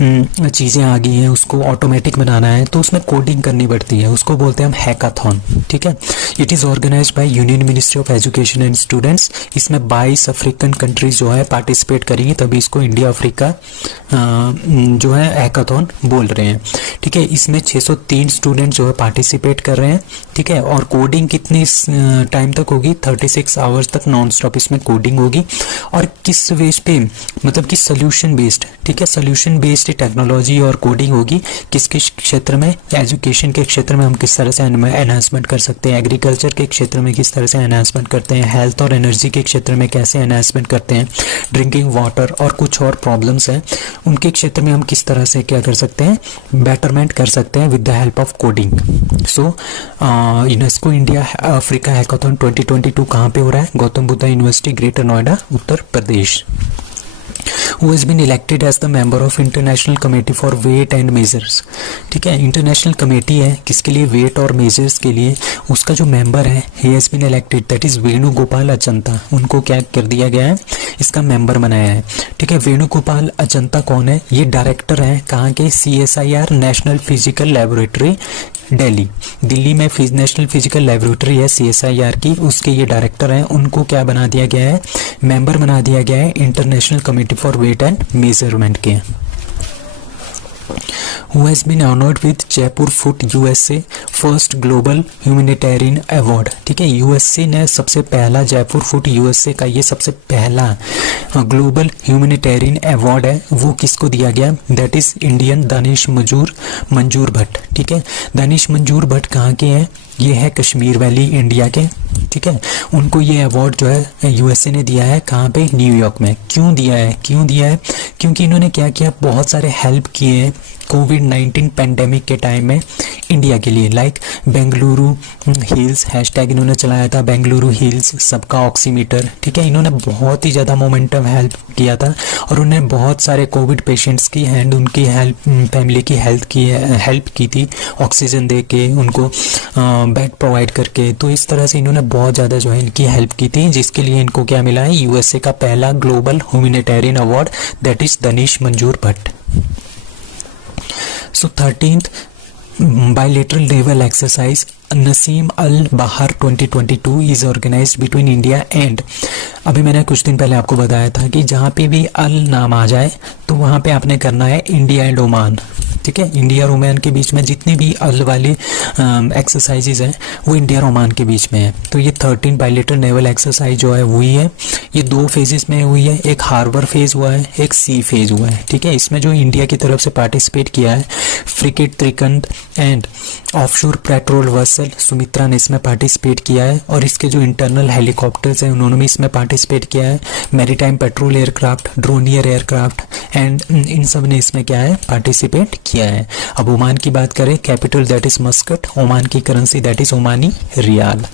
चीज़ें आ गई हैं, उसको ऑटोमेटिक बनाना है तो उसमें कोडिंग करनी पड़ती है, उसको बोलते हैं हम हैकाथॉन। ठीक है, it is organised by union ministry of education and students. इसमें 22 अफ्रीकन कंट्रीज जो है पार्टिसिपेट करेंगी, तभी इसको इंडिया अफ्रीका जो है हैकाथॉन बोल रहे हैं। ठीक है, इसमें 603 स्टूडेंट जो है पार्टिसिपेट कर रहे हैं। ठीक है, और कोडिंग कितनी टाइम तक होगी? 36 आवर्स तक नॉन स्टॉप इसमें कोडिंग होगी। और किस बेस पे? मतलब कि सोल्यूशन बेस्ड। ठीक है, सोल्यूशन बेस्ड टेक्नोलॉजी और कोडिंग होगी। किसके क्षेत्र में? एजुकेशन के क्षेत्र में हम किस तरह से एनहांसमेंट कर सकते हैं, एग्रीकल्चर के क्षेत्र में किस तरह से एनहांसमेंट करते हैं, हेल्थ और एनर्जी के क्षेत्र में कैसे एनहांसमेंट करते हैं, ड्रिंकिंग वाटर और कुछ और प्रॉब्लम्स हैं उनके क्षेत्र में हम किस तरह से क्या कर सकते हैं, बेटरमेंट कर सकते हैं with the help of coding. So UNESCO India Africa hackathon 2022 कहाँ पे हो रहा है? Gautam Buddha university greater Noida Uttar Pradesh. Who has been elected as the member of International Committee for Weight and Measures। ठीक है, इंटरनेशनल कमेटी है किसके लिए? वेट और मेजर्स के लिए। उसका जो मेंबर है he has been elected that is Venugopal Ajanta, उनको क्या कर दिया गया है? इसका मेंबर बनाया है। ठीक है, वेणुगोपाल अजंता कौन है? ये डायरेक्टर है कहाँ के? CSIR national physical laboratory Delhi में नेशनल फिजिकल लेबोरेटरी है CSIR की, उसके ये डायरेक्टर हैं। उनको क्या बना दिया गया है? मेंबर बना दिया गया है international committee for wait and measurement के। Who has been honored with Jaipur foot USA first global humanitarian award. ठीक है, USA ने सबसे पहला जयपुर फुट USA का ये सबसे पहला ग्लोबल ह्यूमैनिटेरियन अवार्ड है, वो किसको दिया गया? दैट इज इंडियन दानिश मंजूर भट्ट। ठीक है, दानिश मंजूर भट्ट कहाँ के हैं? ये है कश्मीर वैली इंडिया के। ठीक है, उनको ये अवार्ड जो है USA ने दिया है कहाँ पे? न्यूयॉर्क में। क्यों दिया है? क्योंकि इन्होंने क्या किया? बहुत सारे हेल्प किए हैं कोविड-19 पैंडेमिक के टाइम में इंडिया के लिए। लाइक बेंगलुरु हिल्स हैशटैग इन्होंने चलाया था, बेंगलुरु हिल्स सबका ऑक्सीमीटर। ठीक है, इन्होंने बहुत ही ज़्यादा मोमेंटम हेल्प किया था और उन्होंने बहुत सारे कोविड पेशेंट्स की एंड उनकी फैमिली की हेल्प की थी, ऑक्सीजन दे के, उनको बेड प्रोवाइड करके। तो इस तरह से इन्होंने बहुत ज़्यादा जो है इनकी हेल्प की थी, जिसके लिए इनको क्या मिला है? USA का पहला global humanitarian award that is Danish मंजूर Bhatt. So 13th bilateral naval exercise Naseem Al Bahar 2022 is organised between India and. अभी मैंने कुछ दिन पहले आपको बताया था कि जहाँ पे भी अल नाम आ जाए तो वहाँ पे आपने करना है इंडिया एंड ओमान। ठीक है, इंडिया और ओमान के बीच में जितनी भी अल वाली एक्सरसाइजेज हैं वो इंडिया और ओमान के बीच में है। तो ये 13 बायलेटरल नेवल एक्सरसाइज जो है हुई है, ये 2 फेजेस में हुई है। एक हार्बर फेज हुआ है, एक सी फेज हुआ है। ठीक है, इसमें जो इंडिया की तरफ से पार्टिसिपेट किया है frigate Trikand and offshore patrol vessel Sumitra ने इसमें पार्टिसिपेट किया है। और इसके जो इंटरनल हेलीकॉप्टर्स हैं उन्होंने भी इसमें पार्टिसिपेट किया है। Maritime patrol aircraft, Dornier aircraft and इन सब ने इसमें क्या है? पार्टिसिपेट किया है। अब ओमान की बात करें, capital that is Muscat, Oman की currency that is Omani rial.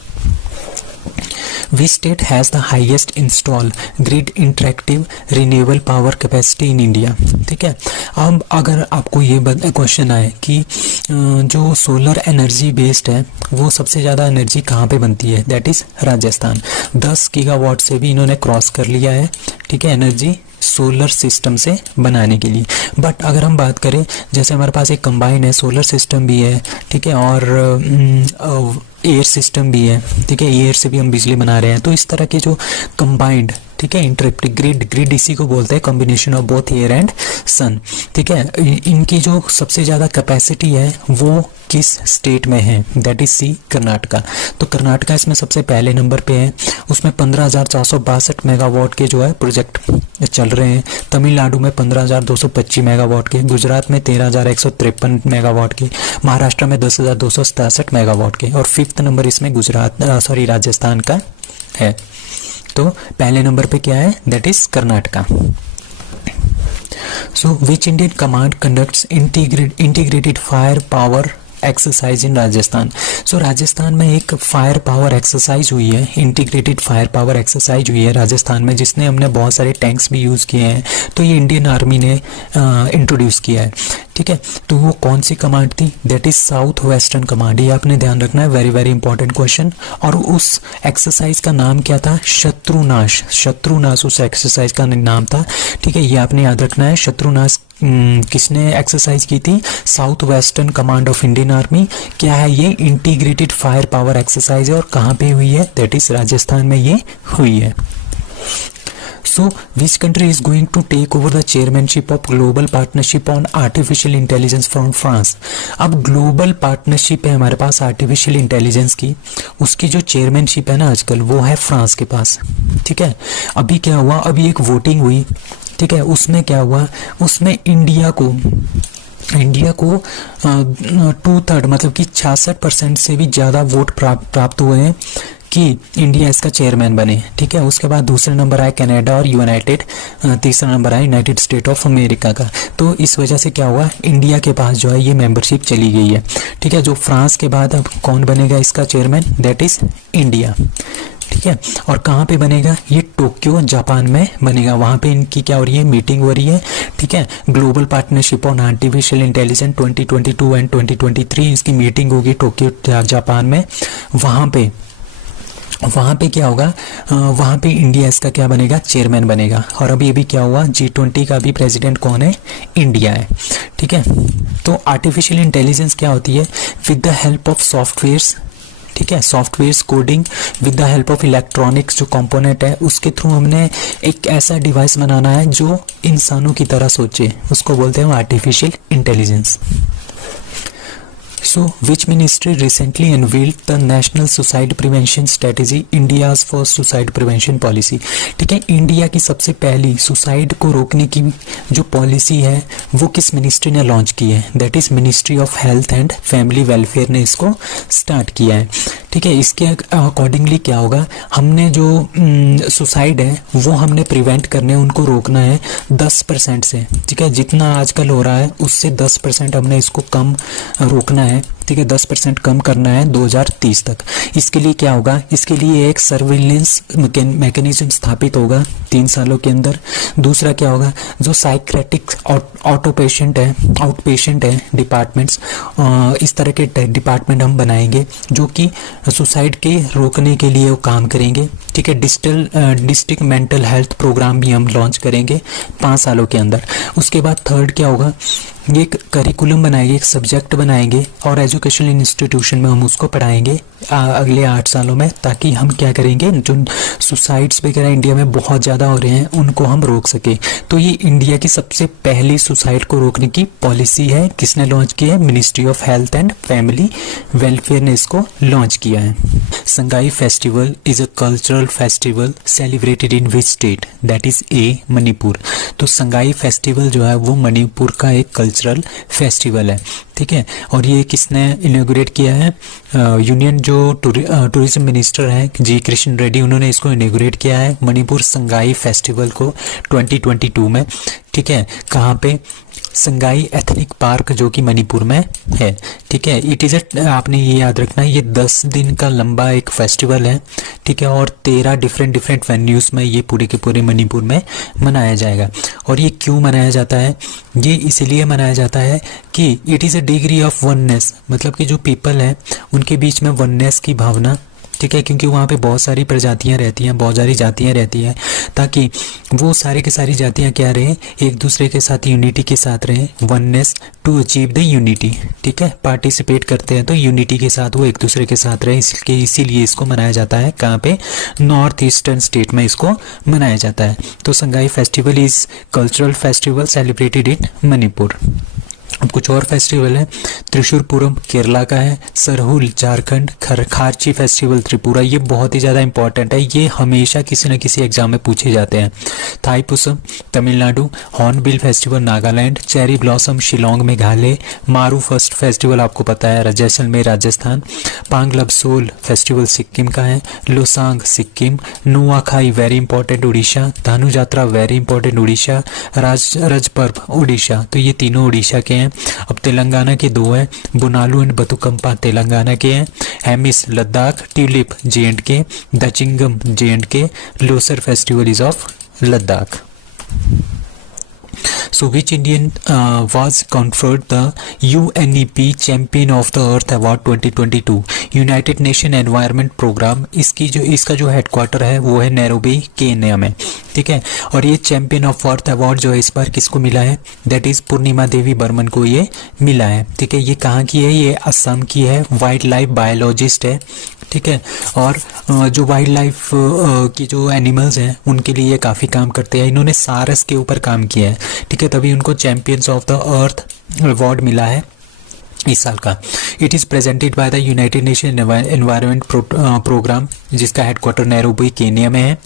Which state has the highest install grid interactive renewable power capacity in India? ठीक है, अब अगर आपको ये क्वेश्चन आए कि जो सोलर एनर्जी बेस्ड है वो सबसे ज़्यादा एनर्जी कहाँ पे बनती है? That is Rajasthan. 10 गीगावाट से भी इन्होंने क्रॉस कर लिया है। ठीक है, एनर्जी सोलर सिस्टम से बनाने के लिए। बट अगर हम बात करें, जैसे हमारे पास एक कंबाइन है, सोलर सिस्टम भी है, ठीक है, और एयर सिस्टम भी है। ठीक है, एयर से भी हम बिजली बना रहे हैं। तो इस तरह के जो कंबाइंड, ठीक है, इंटरएक्टिव ग्रिड इसी को बोलते हैं, combination of both air and sun. ठीक है, इनकी जो सबसे ज़्यादा कैपेसिटी है वो किस स्टेट में है? That is C Karnataka. तो कर्नाटका इसमें सबसे पहले नंबर पे है, उसमें 15,462 मेगावाट के जो है प्रोजेक्ट चल रहे हैं। तमिलनाडु में 15,225 मेगावाट के, गुजरात में 13,153 मेगावाट के, महाराष्ट्र में 10,267 मेगावाट के, और 5th नंबर इसमें राजस्थान का है। तो पहले नंबर पे क्या है, that is Karnataka. So which Indian command conducts integrated fire power exercise in Rajasthan. So Rajasthan में एक फायर पावर एक्सरसाइज हुई है, इंटीग्रेटेड फायर पावर एक्सरसाइज हुई है राजस्थान में, जिसने हमने बहुत सारे टैंक्स भी यूज़ किए हैं। तो ये इंडियन आर्मी ने इंट्रोड्यूस किया है, ठीक है। तो वो कौन सी कमांड थी, that is south western command. ये आपने ध्यान रखना है, वेरी वेरी इंपॉर्टेंट क्वेश्चन। और उस एक्सरसाइज का नाम क्या था, शत्रुनाश। शत्रुनाश उस एक्सरसाइज का नाम था, ठीक है। ये आपने याद रखना है। शत्रुनाश किसने एक्सरसाइज की थी, south western command of Indian army. क्या है ये, इंटीग्रेटेड फायर पावर एक्सरसाइज है, और कहाँ पे हुई है, दैट इज राजस्थान में ये हुई है। So, which country is going to take over the chairmanship of global partnership on artificial intelligence from France? अब ग्लोबल पार्टनरशिप है हमारे पास आर्टिफिशियल इंटेलिजेंस की, उसकी जो चेयरमैनशिप है ना आजकल, वो है फ्रांस के पास, ठीक है। अभी क्या हुआ, अभी एक वोटिंग हुई, ठीक है। उसमें क्या हुआ, उसमें इंडिया को 2/3 मतलब कि 66% से भी ज़्यादा वोट प्राप्त हुए हैं कि इंडिया इसका चेयरमैन बने, ठीक है। उसके बाद दूसरे नंबर आए कनाडा और तीसरा नंबर आया यूनाइटेड स्टेट ऑफ अमेरिका का। तो इस वजह से क्या हुआ, इंडिया के पास जो है ये मेंबरशिप चली गई है, ठीक है। जो फ्रांस के बाद अब कौन बनेगा इसका चेयरमैन, दैट इज इंडिया, ठीक है। और कहाँ पे बनेगा, ये टोक्यो जापान में बनेगा। वहाँ पे इनकी क्या हो रही है, मीटिंग हो रही है, ठीक है। Global partnership on artificial intelligence 2022 and 2023 इसकी मीटिंग होगी टोक्यो जापान में। वहाँ पे क्या होगा, वहाँ पे इंडिया इसका क्या बनेगा, चेयरमैन बनेगा। और अभी क्या हुआ, G20 का भी प्रेसिडेंट कौन है, इंडिया है, ठीक है। तो आर्टिफिशियल इंटेलिजेंस क्या होती है, with the help of softwares, ठीक है, softwares coding with the help of electronics जो कंपोनेंट है, उसके थ्रू हमने एक ऐसा डिवाइस बनाना है जो इंसानों की तरह सोचे, उसको बोलते हैं artificial intelligence. So, which ministry recently unveiled the National Suicide Prevention Strategy, India's first suicide prevention policy? ठीक है, इंडिया की सबसे पहली सुसाइड को रोकने की जो पॉलिसी है वो किस मिनिस्ट्री ने लॉन्च की है, that is ministry of health and family welfare ने इसको स्टार्ट किया है, ठीक है। इसके अकॉर्डिंगली क्या होगा, हमने जो सुसाइड है वो हमने प्रिवेंट करने, उनको रोकना है 10% से, ठीक है। जितना आजकल हो रहा है उससे 10% हमने इसको कम रोकना है, ठीक है। 10% कम करना है 2030 तक। इसके लिए क्या होगा, इसके लिए एक सर्विलेंस मैकेनिज्म स्थापित होगा 3 सालों के अंदर। दूसरा क्या होगा, जो साइक्रेटिक आउट पेशेंट है डिपार्टमेंट्स, इस तरह के डिपार्टमेंट हम बनाएंगे जो कि सुसाइड के रोकने के लिए वो काम करेंगे, ठीक है। डिस्ट्रिक्ट मेंटल हेल्थ प्रोग्राम भी हम लॉन्च करेंगे 5 सालों के अंदर। उसके बाद थर्ड क्या होगा, ये एक करिकुलम बनाएंगे, एक सब्जेक्ट बनाएंगे और एजुकेशनल इंस्टीट्यूशन में हम उसको पढ़ाएंगे अगले 8 सालों में, ताकि हम क्या करेंगे, जो सुसाइड्स वगैरह इंडिया में बहुत ज़्यादा हो रहे हैं उनको हम रोक सके। तो ये इंडिया की सबसे पहली सुसाइड को रोकने की पॉलिसी है, किसने लॉन्च की है, ministry of health and family welfare ने इसको लॉन्च किया है। Sangai festival is a cultural festival celebrated in which state, that is ए मणिपुर। तो संगाई फेस्टिवल जो है वो मणिपुर का एक कल्चरल फेस्टिवल है, ठीक है। और ये किसने इनॉग्रेट किया है, यूनियन जो टूरिज्म मिनिस्टर हैं जी कृष्ण रेड्डी, उन्होंने इसको इनॉग्रेट किया है मणिपुर संगाई फेस्टिवल को 2022 में, ठीक है। कहाँ पे, संगाई एथनिक पार्क जो कि मणिपुर में है, ठीक है। इट इज़ आपने ये याद रखना है, ये 10 दिन का लंबा एक फेस्टिवल है, ठीक है। और 13 डिफरेंट वेन्यूज़ में ये पूरे के पूरे मणिपुर में मनाया जाएगा। और ये क्यों मनाया जाता है, ये इसलिए मनाया जाता है कि it is a degree of oneness, मतलब कि जो पीपल है उनके बीच में वननेस की भावना, ठीक है। क्योंकि वहाँ पे बहुत सारी प्रजातियाँ रहती हैं, बहुत सारी जातियाँ रहती हैं, ताकि वो सारे के सारी जातियाँ क्या रहें, एक दूसरे के साथ यूनिटी के साथ रहें, oneness to achieve the unity, ठीक है। पार्टिसिपेट करते हैं तो यूनिटी के साथ वो एक दूसरे के साथ रहें, इसीलिए इसको मनाया जाता है। कहाँ पे, नॉर्थ ईस्टर्न स्टेट में इसको मनाया जाता है। तो Sangai festival is cultural festival celebrated in Manipur. अब कुछ और फेस्टिवल है, त्रिशूरपुरम केरला का है, सरहुल झारखंड, खारची फेस्टिवल त्रिपुरा, ये बहुत ही ज़्यादा इंपॉर्टेंट है, ये हमेशा किसी न किसी एग्जाम में पूछे जाते हैं। Thaipusam Tamil Nadu, hornbill festival Nagaland, cherry blossom Shillong Meghalaya, मारू फर्स्ट फेस्टिवल आपको पता है जैसलमेर राजस्थान, पांगलबसोल फेस्टिवल सिक्किम का है, लोसांग सिक्किम, नुआखाई वेरी इंपॉर्टेंट उड़ीसा, धानु यात्रा वेरी इंपॉर्टेंट उड़ीसा, रज पर्व उड़ीसा, तो ये तीनों उड़ीसा के हैं। अब तेलंगाना के दो हैं, बुनालू एंड बतुकम्पा तेलंगाना के हैं, Hemis Ladakh, tulip J and K, Dachigam J and K, Losar festival is of Ladakh. So which Indian was conferred the UNEP Champion of the Earth Award 2022? United Nation environment programme, इसका जो हेडक्वार्टर है वो है नैरोबी केन्या में, ठीक है। और ये चैंपियन ऑफ अर्थ अवार्ड जो है इस बार किसको मिला है, दैट इज पूर्णिमा देवी बर्मन को ये मिला है, ठीक है। ये कहाँ की है, ये असम की है, वाइल्ड लाइफ बायोलॉजिस्ट है, ठीक है। और जो वाइल्ड लाइफ की जो एनिमल्स हैं उनके लिए ये काफ़ी काम करते हैं, इन्होंने सारस के ऊपर काम किया है, ठीक है, तभी उनको champions of the earth award मिला है इस साल का। It is presented by the United Nation environment programme, जिसका हेडक्वार्टर नैरोबी केन्या में है,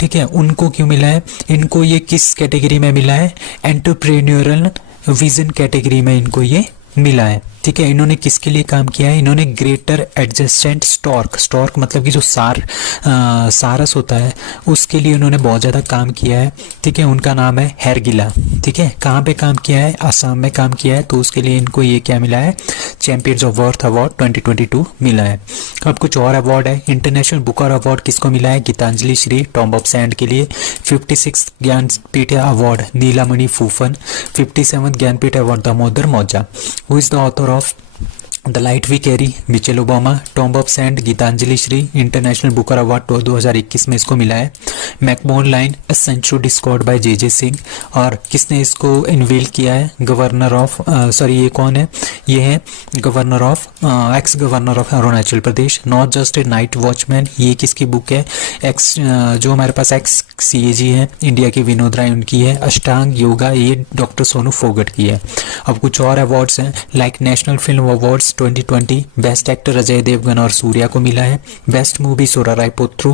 ठीक है। उनको क्यों मिला है, इनको ये किस कैटेगरी में मिला है, एंटरप्रेन्योरल विजन कैटेगरी में इनको ये मिला है, ठीक है। इन्होंने किसके लिए काम किया है, इन्होंने ग्रेटर एडजस्टेंट स्टॉर्क मतलब कि जो सारस होता है उसके लिए उन्होंने बहुत ज़्यादा काम किया है, ठीक है। उनका नाम है हेरगिला, ठीक है। कहाँ पे काम किया है, आसाम में काम किया है, तो उसके लिए इनको ये क्या मिला है, चैंपियंस ऑफ अर्थ अवार्ड 2022 मिला है। अब कुछ और अवार्ड है, इंटरनेशनल बुकर अवार्ड किसको मिला है, Geetanjali Shree tomb of sand के लिए, 56 Jnanpith award Nilamani Phookan, 57 Jnanpith award Damodar Mauzo. Who is the author of the light we carry, Michelle Obama, tomb of sand Geetanjali Shree, international Booker award 2021 में इसको मिला है। McMahon line a century discord by J Singh, और किसने इसको इनवील किया है, गवर्नर ऑफ ये कौन है, ये है governor of x governor of Arunachal Pradesh. Not just a night watchman, ये किसकी बुक है, जो हमारे पास एक्स CAG है इंडिया के विनोद राय उनकी है। अष्टांग योगा, ये डॉक्टर सोनू फोगट की है। अब कुछ और अवार्ड्स हैं, like national film awards 2020, best actor Ajay Devgan और सूर्या को मिला है, best movie Soorarai Pottru,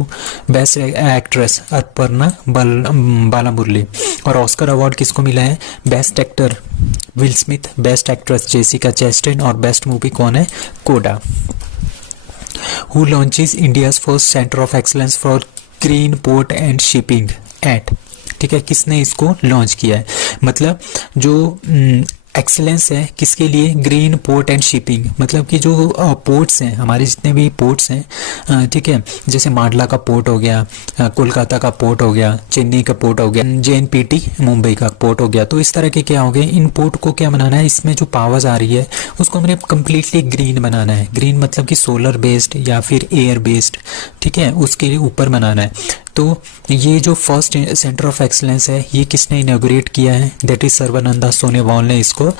best actress Aparna Balamurali. और ऑस्कर अवार्ड किसको मिला है, best actor Will Smith, best actress Jessica Chastain, और बेस्ट मूवी कौन है, CODA. Who launches India's first centre of excellence for green port and shipping at, ठीक है, किसने इसको लॉन्च किया है, मतलब जो एक्सीलेंस है किसके लिए, ग्रीन पोर्ट एंड शिपिंग, मतलब कि जो पोर्ट्स हैं हमारे जितने भी पोर्ट्स हैं, ठीक है, जैसे माडला का पोर्ट हो गया, कोलकाता का पोर्ट हो गया, चेन्नई का पोर्ट हो गया, JNPT मुंबई का पोर्ट हो गया, तो इस तरह के क्या हो गए, इन पोर्ट को क्या बनाना है, इसमें जो पावर्स आ रही है उसको हमने कम्प्लीटली ग्रीन बनाना है। ग्रीन मतलब कि सोलर बेस्ड या फिर एयर बेस्ड, ठीक है, उसके ऊपर बनाना है। तो ये जो फर्स्ट सेंटर ऑफ एक्सलेंस है ये किसने इनॉग्रेट किया है, दैट इज सर्बानंदा सोनोवाल ने इसको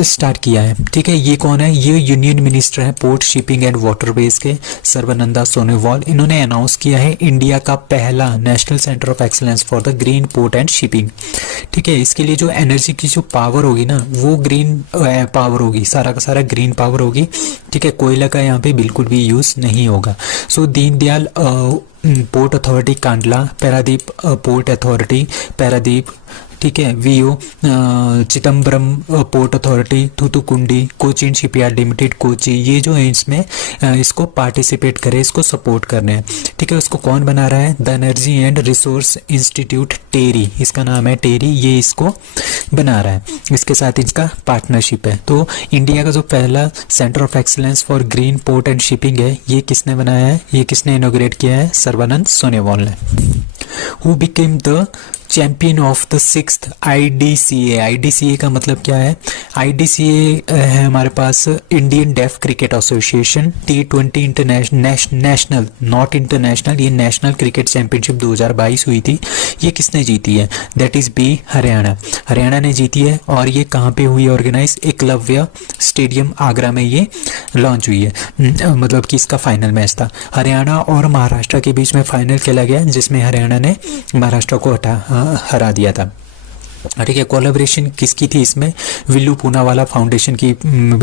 स्टार्ट किया है, ठीक है। ये कौन है, ये यूनियन मिनिस्टर है पोर्ट शिपिंग एंड वाटरवेज के सर्बानंदा सोनोवाल। इन्होंने अनाउंस किया है इंडिया का पहला national centre of excellence for the green port and shipping, ठीक है। इसके लिए जो एनर्जी की जो पावर होगी ना वो ग्रीन पावर होगी, सारा का सारा ग्रीन पावर होगी, ठीक है। कोयला का यहाँ पे बिल्कुल भी यूज नहीं होगा। So Deendayal port authority Kandla, Paradip port authority Paradip, ठीक है, VO Chidambaram port authority Thoothukudi, Cochin shipyard limited Kochi, ये जो है इसमें इसको पार्टिसिपेट करें, इसको सपोर्ट करने हैं, ठीक है। उसको कौन बना रहा है, the energy and resource institute TERI, इसका नाम है टेरी, ये इसको बना रहा है, इसके साथ इसका पार्टनरशिप है। तो इंडिया का जो पहला centre of excellence for green port and shipping है ये किसने बनाया है, ये किसने इनॉग्रेट किया है, सर्बानंद सोनोवाल ने। Who became the champion of the 6th IDCA, IDCA का मतलब क्या है, IDCA है हमारे पास Indian deaf cricket association, T20 national not international, ये नेशनल क्रिकेट चैंपियनशिप 2022 हुई थी, ये किसने जीती है, that is B Haryana, Haryana ने जीती है। और ये कहाँ पे हुई ऑर्गेनाइज, एकलव्य स्टेडियम आगरा में ये लॉन्च हुई है, मतलब कि इसका फाइनल मैच था, हरियाणा और महाराष्ट्र के बीच में फाइनल खेला गया जिसमें हरियाणा ने महाराष्ट्र को हरा दिया था। ठीक है। कोलैबोरेशन किसकी थी इसमें, विल्लू पूनावाला फाउंडेशन की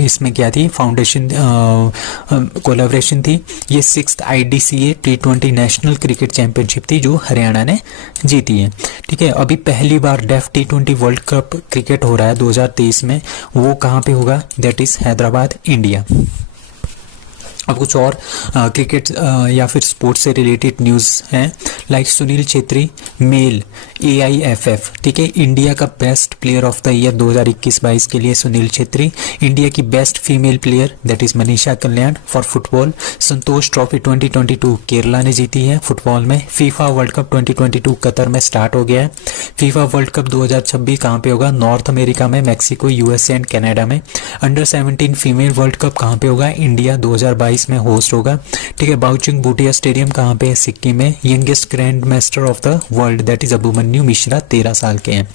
इसमें क्या थी, फाउंडेशन कोलैबोरेशन थी। ये 6th IDCA T20 national cricket championship थी जो हरियाणा ने जीती है। ठीक है। अभी पहली बार deaf T20 world cup cricket हो रहा है 2023 में, वो कहाँ पे होगा, दैट इज हैदराबाद, इंडिया। अब कुछ और क्रिकेट या फिर स्पोर्ट्स से रिलेटेड न्यूज़ हैं, like Sunil Chhetri male AIFF, ठीक है, इंडिया का best player of the year 2021-22 के लिए सुनील छेत्री। इंडिया की best female player that is Manisha Kalyan for football. Santosh trophy 2022 Kerala ने जीती है फुटबॉल में। फीफा वर्ल्ड कप 2022 कतर में स्टार्ट हो गया है। फीफा वर्ल्ड कप 2026 कहाँ पे होगा, नॉर्थ अमेरिका में, मैक्सिको, USA एंड कनाडा में। अंडर 17 फीमेल वर्ल्ड कप कहाँ पे होगा, इंडिया 2022 में होस्ट होगा। ठीक है। बाउचिंग भूटिया स्टेडियम कहाँ पे है, सिक्किम में। Youngest grand master of the world that is Abhimanyu Mishra 13 साल के हैं।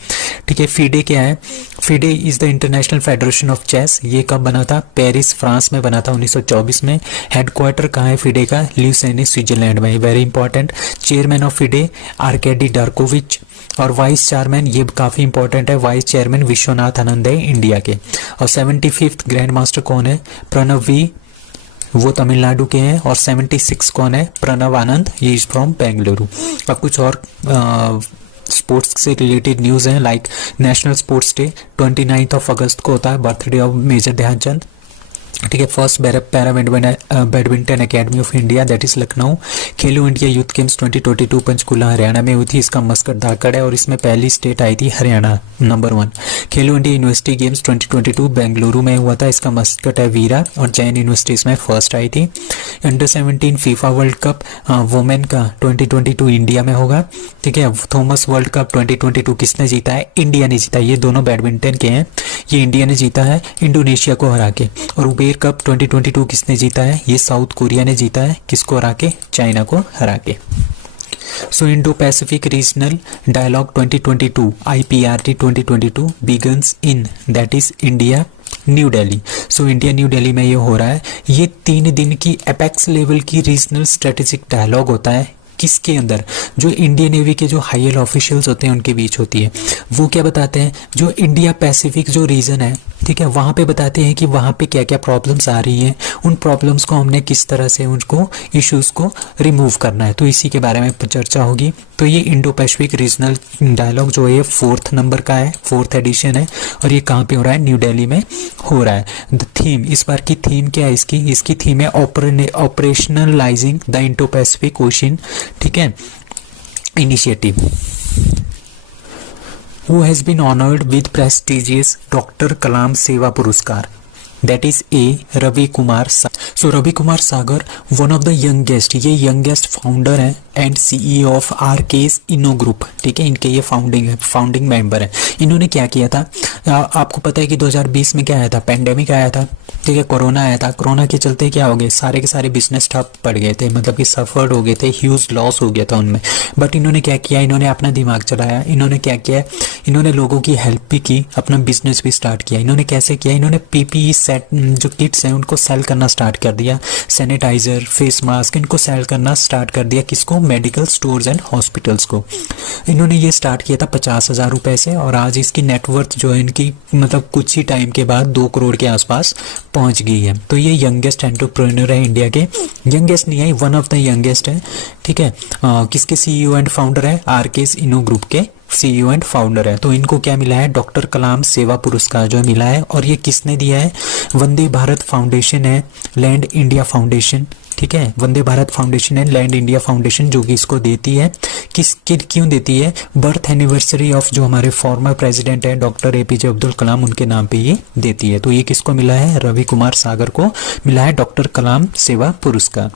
ठीक है। फीडे क्या है, FIDE is the international federation of chess. ये कब बना था, पेरिस फ्रांस में बना था 1924 में। हेडक्वार्टर कहाँ है फीडे का, ल्यूसेनी स्विट्जरलैंड में, very important. Chairman of FIDE Arkady Dvorkovich, और वाइस चेयरमैन, ये काफी इंपॉर्टेंट है, वाइस चेयरमैन विश्वनाथ आनंद है इंडिया के। और 75th ग्रैंड मास्टर कौन है, प्रणव वी, वो तमिलनाडु के हैं। और 76 कौन है, प्रणव आनंद, ये इज फ्रॉम बेंगलुरु। अब कुछ और स्पोर्ट्स से रिलेटेड न्यूज़ हैं, लाइक नेशनल स्पोर्ट्स डे 29 अगस्त को होता है, बर्थडे ऑफ मेजर ध्यानचंद। ठीक है। First para badminton academy of India that is Lucknow. Khelo India youth games 2022 Panchkula Haryana में हुई थी, इसका मस्कट धाकड़ है और इसमें पहली स्टेट आई थी हरियाणा, नंबर 1। खेलो इंडिया यूनिवर्सिटी गेम्स 2022 बेंगलुरु में हुआ था, इसका मस्कट है वीरा, और जैन यूनिवर्सिटी इसमें फर्स्ट आई थी। Under 17 FIFA world cup women का 2022 इंडिया में होगा। ठीक है। थॉमस वर्ल्ड कप 2022 किसने जीता है, इंडिया ने जीता है। ये दोनों बैडमिंटन के हैं, ये इंडिया ने जीता है इंडोनेशिया को हरा के। और उबेर कप 2022 किसने जीता है, ये साउथ कोरिया ने जीता है, किसको हरा के, चाइना को हरा के। So Indo Pacific regional dialogue 2022 IPRD 2022 begins in that is India new Delhi. So India new Delhi में ये हो रहा है। ये 3 दिन की एपेक्स लेवल की रीजनल स्ट्रेटेजिक डायलॉग होता है, किसके अंदर, जो इंडियन नेवी के जो हायर ऑफिशियल्स होते हैं उनके बीच होती है। वो क्या बताते हैं, जो इंडिया पैसिफिक जो रीजन है, ठीक है, वहाँ पे बताते हैं कि वहाँ पे क्या क्या प्रॉब्लम्स आ रही हैं, उन प्रॉब्लम्स को हमने किस तरह से उनको इश्यूज को रिमूव करना है, तो इसी के बारे में चर्चा होगी। तो ये इंडो पैसिफिक रीजनल डायलॉग जो है 4th नंबर का है, 4th एडिशन है, और ये कहाँ पे हो रहा है, न्यू दिल्ली में हो रहा है। द थीम, इस बार की थीम क्या है इसकी थीम है ऑपरेशनलाइजिंग द इंडो पैसिफिक ओशन, ठीक है, initiative. Who has been honored with prestigious Dr. Kalam Seva पुरस्कार, that is A. Ravi Kumar Sagar. So Ravi Kumar Sagar one of the youngest, ये यंगेस्ट फाउंडर है and CEO of RK's Inno group, ठीक है, इनके ये फाउंडिंग मेंबर है। इन्होंने क्या किया था, आपको पता है कि 2020 में क्या आया था, पेंडेमिक आया था, ठीक है, कोरोना आया था। कोरोना के चलते क्या हो गए, सारे के सारे बिजनेस ठप पड़ गए थे, मतलब कि सफर्ड हो गए थे, ह्यूज लॉस हो गया था उनमें। बट इन्होंने क्या किया, इन्होंने अपना दिमाग चलाया, इन्होंने क्या किया, इन्होंने लोगों की हेल्प भी की, अपना बिजनेस भी स्टार्ट किया। इन्होंने कैसे किया, इन्होंने PPE सेट जो किट्स हैं उनको सेल करना स्टार्ट कर दिया, सैनिटाइजर, फेस मास्क, इनको सेल करना स्टार्ट कर दिया, किसको, मेडिकल स्टोर्स एंड हॉस्पिटल्स को। इन्होंने ये स्टार्ट किया था 50,000 रुपए से, और आज इसकी नेटवर्थ जो है इनकी, मतलब कुछ ही टाइम के बाद 2 करोड़ के आसपास पहुंच गई है। तो ये यंगेस्ट एंटरप्रेन्योर है इंडिया के, यंगेस्ट नहीं है, वन ऑफ द यंगेस्ट है, ठीक है। किसके CEO एंड फाउंडर है, RK's इनो ग्रुप के CEO एंड फाउंडर है। तो इनको क्या मिला है, डॉक्टर कलाम सेवा पुरस्कार जो मिला है, और ये किसने दिया है, वंदे भारत फाउंडेशन है, लैंड इंडिया फाउंडेशन, ठीक है, वंदे भारत फाउंडेशन है, लैंड इंडिया फाउंडेशन जो कि इसको देती है। क्यों देती है, बर्थ एनिवर्सरी ऑफ जो हमारे फॉर्मर प्रेसिडेंट है डॉक्टर APJ अब्दुल कलाम, उनके नाम पे ये देती है। तो ये किसको मिला है, रवि कुमार सागर को मिला है डॉक्टर कलाम सेवा पुरस्कार।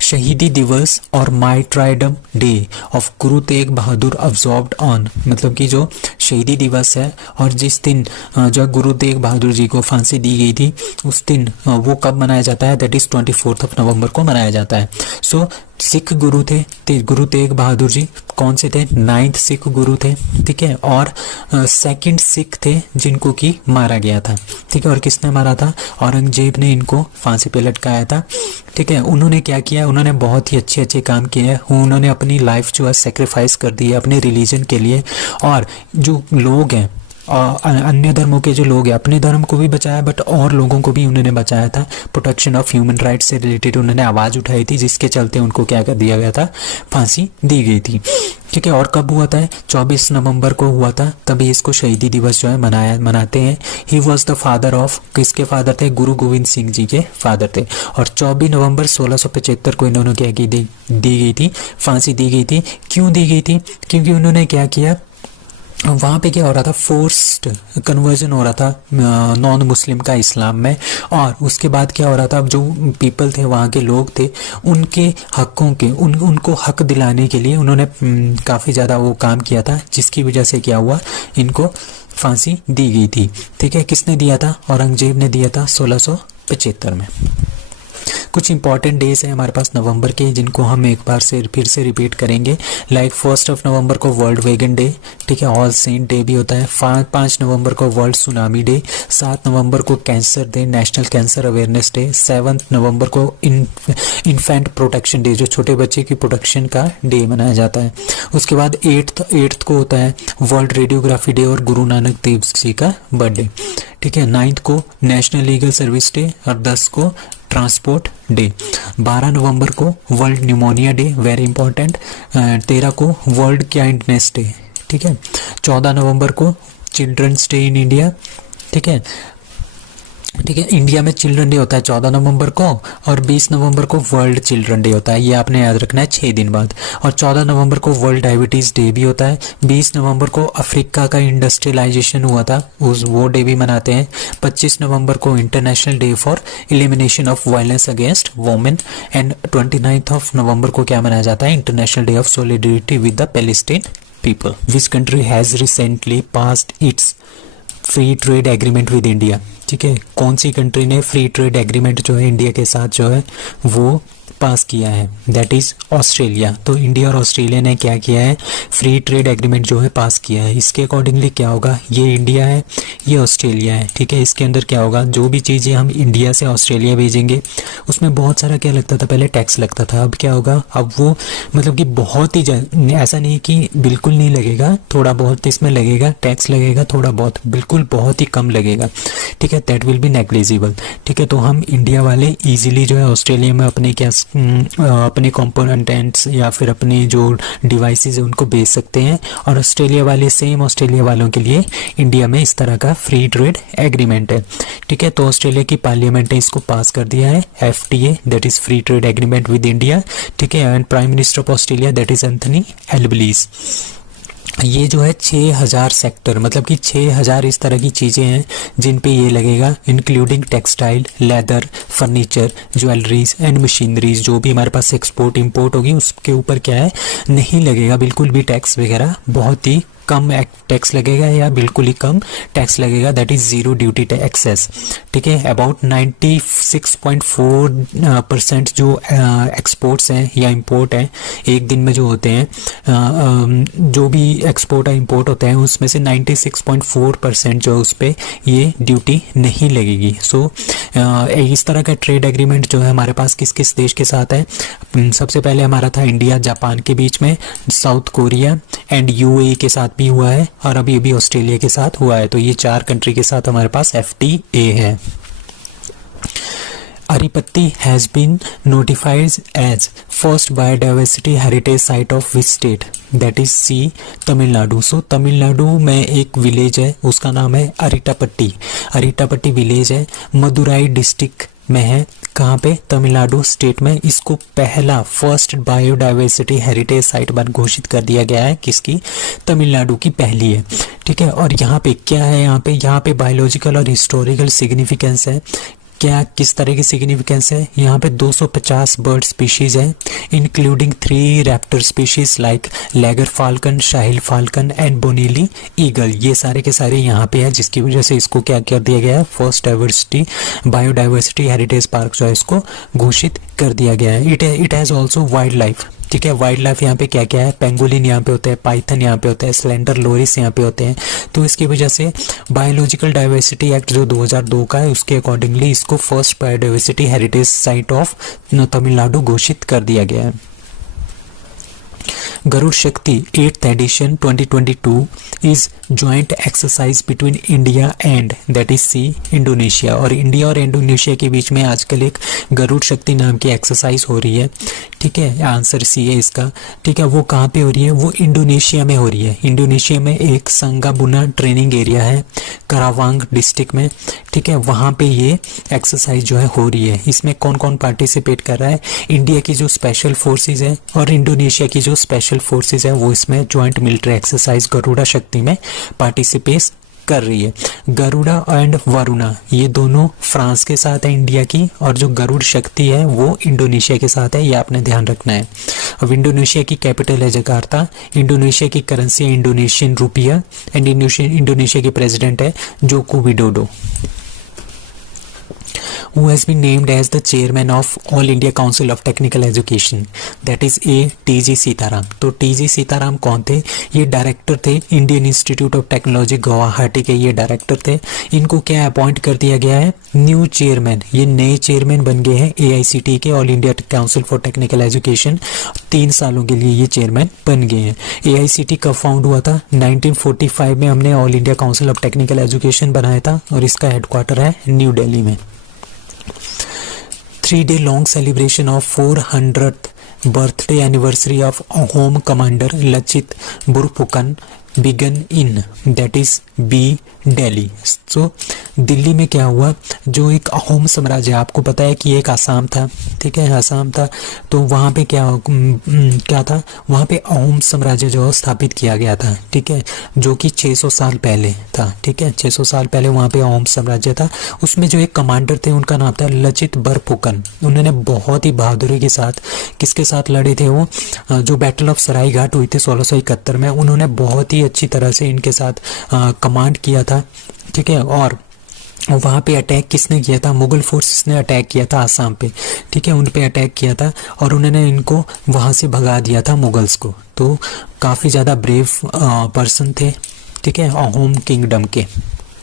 शहीदी दिवस और मार्टायरडम day of Guru Tegh Bahadur observed on, मतलब कि जो शहीदी दिवस है। और जिस दिन जो गुरु तेग बहादुर जी को फांसी दी गई थी उस दिन वो कब मनाया जाता है, दैट इज़ 24 नवंबर को मनाया जाता है। सो सिख गुरु थे गुरु तेग बहादुर जी कौन से थे, 9th सिख गुरु थे, ठीक है। और 2nd सिख थे जिनको कि मारा गया था, ठीक है। और किसने मारा था, औरंगजेब ने इनको फांसी पे लटकाया था, ठीक है। उन्होंने क्या किया, उन्होंने बहुत ही अच्छे अच्छे काम किए हैं। उन्होंने अपनी लाइफ जो है सेक्रीफाइस कर दी है अपने रिलीजन के लिए। और जो लोग हैं अन्य धर्मों के जो लोग हैं अपने धर्म को भी बचाया, बट और लोगों को भी उन्होंने बचाया था। प्रोटेक्शन ऑफ ह्यूमन राइट्स से रिलेटेड उन्होंने आवाज़ उठाई थी, जिसके चलते उनको क्या कर दिया गया था, फांसी दी गई थी, ठीक है। और कब हुआ था, 24 नवंबर को हुआ था, तभी इसको शहीदी दिवस जो है मनाते हैं। He was the father of, किसके फादर थे, गुरु गोविंद सिंह जी के फादर थे। और 24 नवंबर 1675 को इन्होंने क्या की दी गई थी, फांसी दी गई थी। क्यों दी गई थी, क्योंकि उन्होंने क्या किया, वहाँ पे क्या हो रहा था, फोर्स्ड कन्वर्जन हो रहा था नॉन मुस्लिम का इस्लाम में। और उसके बाद क्या हो रहा था, जो पीपल थे वहाँ के लोग थे उनके हकों के उनको हक दिलाने के लिए उन्होंने काफ़ी ज़्यादा वो काम किया था, जिसकी वजह से क्या हुआ, इनको फांसी दी गई थी, ठीक है। किसने दिया था, औरंगजेब ने दिया था 1675 में। कुछ इंपॉर्टेंट डेज हैं हमारे पास नवंबर के, जिनको हम एक बार से फिर से रिपीट करेंगे। लाइक 1 नवंबर को वर्ल्ड वेगन डे, ठीक है। ऑल सेंट डे भी होता है। 5 नवंबर को वर्ल्ड सुनामी डे। 7 नवंबर को cancer day, national cancer awareness day. 7 नवंबर को इन्फेंट प्रोटेक्शन डे, जो छोटे बच्चे की प्रोटेक्शन का डे मनाया जाता है। उसके बाद 8th को होता है वर्ल्ड रेडियोग्राफी डे और गुरु नानक देव जी का बर्थडे, ठीक है। 9th को नेशनल लीगल सर्विस डे और 10 को ट्रांसपोर्ट डे। 12 नवंबर को world pneumonia day, very important. 13 को वर्ल्ड काइंडनेस डे, ठीक है। 14 नवंबर को चिल्ड्रंस डे इन इंडिया, ठीक है, ठीक है। इंडिया में चिल्ड्रन डे होता है 14 नवंबर को, और 20 नवंबर को वर्ल्ड चिल्ड्रन डे होता है, ये आपने याद रखना है 6 दिन बाद। और 14 नवंबर को वर्ल्ड डायबिटीज़ डे भी होता है। 20 नवंबर को अफ्रीका का इंडस्ट्रियलाइजेशन हुआ था, वो डे भी मनाते हैं। 25 नवंबर को international day for elimination of violence against women. And 29 नवंबर को क्या मनाया जाता है, international day of solidarity with the Palestine people. Which country has recently passed it's free trade agreement with India, ठीक है। कौन सी कंट्री ने फ्री ट्रेड एग्रीमेंट जो है इंडिया के साथ जो है वो पास किया है, दैट इज़ ऑस्ट्रेलिया। तो इंडिया और ऑस्ट्रेलिया ने क्या किया है, फ्री ट्रेड एग्रीमेंट जो है पास किया है। इसके अकॉर्डिंगली क्या होगा, ये इंडिया है, ये ऑस्ट्रेलिया है, ठीक है। इसके अंदर क्या होगा, जो भी चीज़ें हम इंडिया से ऑस्ट्रेलिया भेजेंगे उसमें बहुत सारा क्या लगता था, पहले टैक्स लगता था। अब क्या होगा, अब वो मतलब कि बहुत ही ऐसा नहीं कि बिल्कुल नहीं लगेगा, थोड़ा बहुत इसमें लगेगा, टैक्स लगेगा थोड़ा बहुत, बिल्कुल बहुत ही कम लगेगा, ठीक है। दैट विल बी नेग्लिजिबल, ठीक है। तो हम इंडिया वाले ईजिली जो है ऑस्ट्रेलिया में अपने क्या अपने कंपोनेंट्स या फिर अपने जो डिवाइसेस है उनको बेच सकते हैं। और ऑस्ट्रेलिया वाले सेम ऑस्ट्रेलिया वालों के लिए इंडिया में इस तरह का फ्री ट्रेड एग्रीमेंट है, ठीक है। तो ऑस्ट्रेलिया की पार्लियामेंट ने इसको पास कर दिया है, FTA, that is free trade agreement with India, ठीक है। And prime minister of Australia that is Anthony Albanese. ये जो है 6000 सेक्टर, मतलब कि 6000 इस तरह की चीज़ें हैं जिन पे ये लगेगा, including textile, leather, furniture, jewelleries and machineries. जो भी हमारे पास एक्सपोर्ट इंपोर्ट होगी उसके ऊपर क्या है, नहीं लगेगा बिल्कुल भी टैक्स वगैरह, बहुत ही कम टैक्स लगेगा या बिल्कुल ही कम टैक्स लगेगा, that is zero duty access, ठीक है। अबाउट 96.4% जो एक्सपोर्ट्स हैं या इंपोर्ट हैं एक दिन में जो होते हैं, जो भी एक्सपोर्ट और इंपोर्ट होते हैं उसमें से 96.4% जो उस पर ये ड्यूटी नहीं लगेगी। सो इस तरह का ट्रेड एग्रीमेंट जो है हमारे पास किस किस देश के साथ है, सबसे पहले हमारा था इंडिया जापान के बीच में, साउथ कोरिया एंड UAE के साथ भी हुआ है, और अभी अभी ऑस्ट्रेलिया के साथ हुआ है। तो ये 4 कंट्री के साथ हमारे पास FTA है। Arittapatti has been notified as first biodiversity heritage site of which state, that is C, Tamil Nadu. So Tamil Nadu में एक विलेज है, उसका नाम है अरिटापट्टी। अरिटापट्टी विलेज है, मदुराई डिस्ट्रिक्ट में है, कहाँ पे, तमिलनाडु स्टेट में। इसको पहला फर्स्ट बायोडाइवर्सिटी हेरिटेज साइट बन घोषित कर दिया गया है, किसकी, तमिलनाडु की पहली है, ठीक है। और यहाँ पे क्या है, यहाँ पे बायोलॉजिकल और हिस्टोरिकल सिग्निफिकेंस है, क्या किस तरह की सिग्निफिकेंस है, यहाँ पे 250 बर्ड स्पीशीज है, including 3 raptor species like laggar falcon, shaheen falcon and Bonelli eagle, ये सारे के सारे यहाँ पे है, जिसकी वजह से इसको क्या कर दिया गया है, first diversity biodiversity heritage park जो है इसको घोषित कर दिया गया है। It has also wild life, ठीक है। वाइल्ड लाइफ यहाँ पे क्या क्या है, पेंगोलिन यहाँ पे होता है, पाइथन यहाँ पे होता है, स्लेंडर लोरिस यहाँ पे होते हैं। तो इसकी वजह से बायोलॉजिकल डाइवर्सिटी एक्ट जो 2002 का है उसके अकॉर्डिंगली इसको first biodiversity heritage site of Tamil Nadu घोषित कर दिया गया है। गरुड़ शक्ति 8th edition 2022 is joint exercise between India and that is C Indonesia, और इंडिया और इंडोनेशिया के बीच में आजकल एक गरुड़ शक्ति नाम की एक्सरसाइज हो रही है, ठीक है। आंसर सी है इसका, ठीक है। वो कहाँ पे हो रही है, वो इंडोनेशिया में हो रही है। इंडोनेशिया में एक संगाबुना ट्रेनिंग एरिया है करावांग डिस्ट्रिक्ट में, ठीक है, वहाँ पे ये एक्सरसाइज जो है हो रही है। इसमें कौन कौन पार्टिसिपेट कर रहा है, इंडिया की जो स्पेशल फोर्सेज है और इंडोनेशिया की जो स्पेशल फोर्सेज है वो इसमें ज्वाइंट मिलिट्री एक्सरसाइज गरुड़ा शक्ति में पार्टिसिपेट कर रही है। गरुड़ा एंड वरुणा ये दोनों फ्रांस के साथ है इंडिया की, और जो गरुड़ शक्ति है वो इंडोनेशिया के साथ है, ये आपने ध्यान रखना है। अब इंडोनेशिया की कैपिटल है जकार्ता, इंडोनेशिया की करेंसी है इंडोनेशियन रुपया एंड इंडोनेशिया के प्रेसिडेंट है Joko Widodo. Who has been named as the chairman of All India Council of Technical Education, that is A. T.G. Sitaram. तो T.G. सीताराम कौन थे, ये डायरेक्टर थे Indian institute of technology Guwahati के, ये डायरेक्टर थे। इनको क्या अपॉइंट कर दिया गया है, न्यू चेयरमैन, ये नए चेयरमैन बन गए हैं AICT के, all India council for technical education. 3 सालों के लिए ये चेयरमैन बन गए हैं। AICT कब फाउंड हुआ था, 1945 में हमने all India council of technical education बनाया था, और इसका हेडक्वार्टर है न्यू दिल्ली में। 3-day long celebration of 400th birthday anniversary of Home Commander Lachit Borphukan began in that is B Delhi. सो दिल्ली में क्या हुआ, जो एक अहोम साम्राज्य, आपको पता है कि एक आसाम था, ठीक है, आसाम था, तो वहाँ पे क्या था, वहाँ पे अहोम साम्राज्य जो स्थापित किया गया था, ठीक है, जो कि 600 साल पहले था, ठीक है, 600 साल पहले वहाँ पे अहोम साम्राज्य था। उसमें जो एक कमांडर थे उनका नाम था लचित बरफुकन। उन्होंने बहुत ही बहादुरी के साथ, किसके साथ लड़े थे वो, जो बैटल ऑफ सराय घाट हुई थी 1671 में, उन्होंने बहुत ही अच्छी तरह से इनके साथ कमांड किया था, ठीक है। और वहाँ पे अटैक किसने किया था, मुगल फोर्सेस ने अटैक किया था आसाम पे, ठीक है, उन पे अटैक किया था और उन्होंने इनको वहाँ से भगा दिया था मुगल्स को। तो काफ़ी ज़्यादा ब्रेव पर्सन थे, ठीक है, अहोम किंगडम के,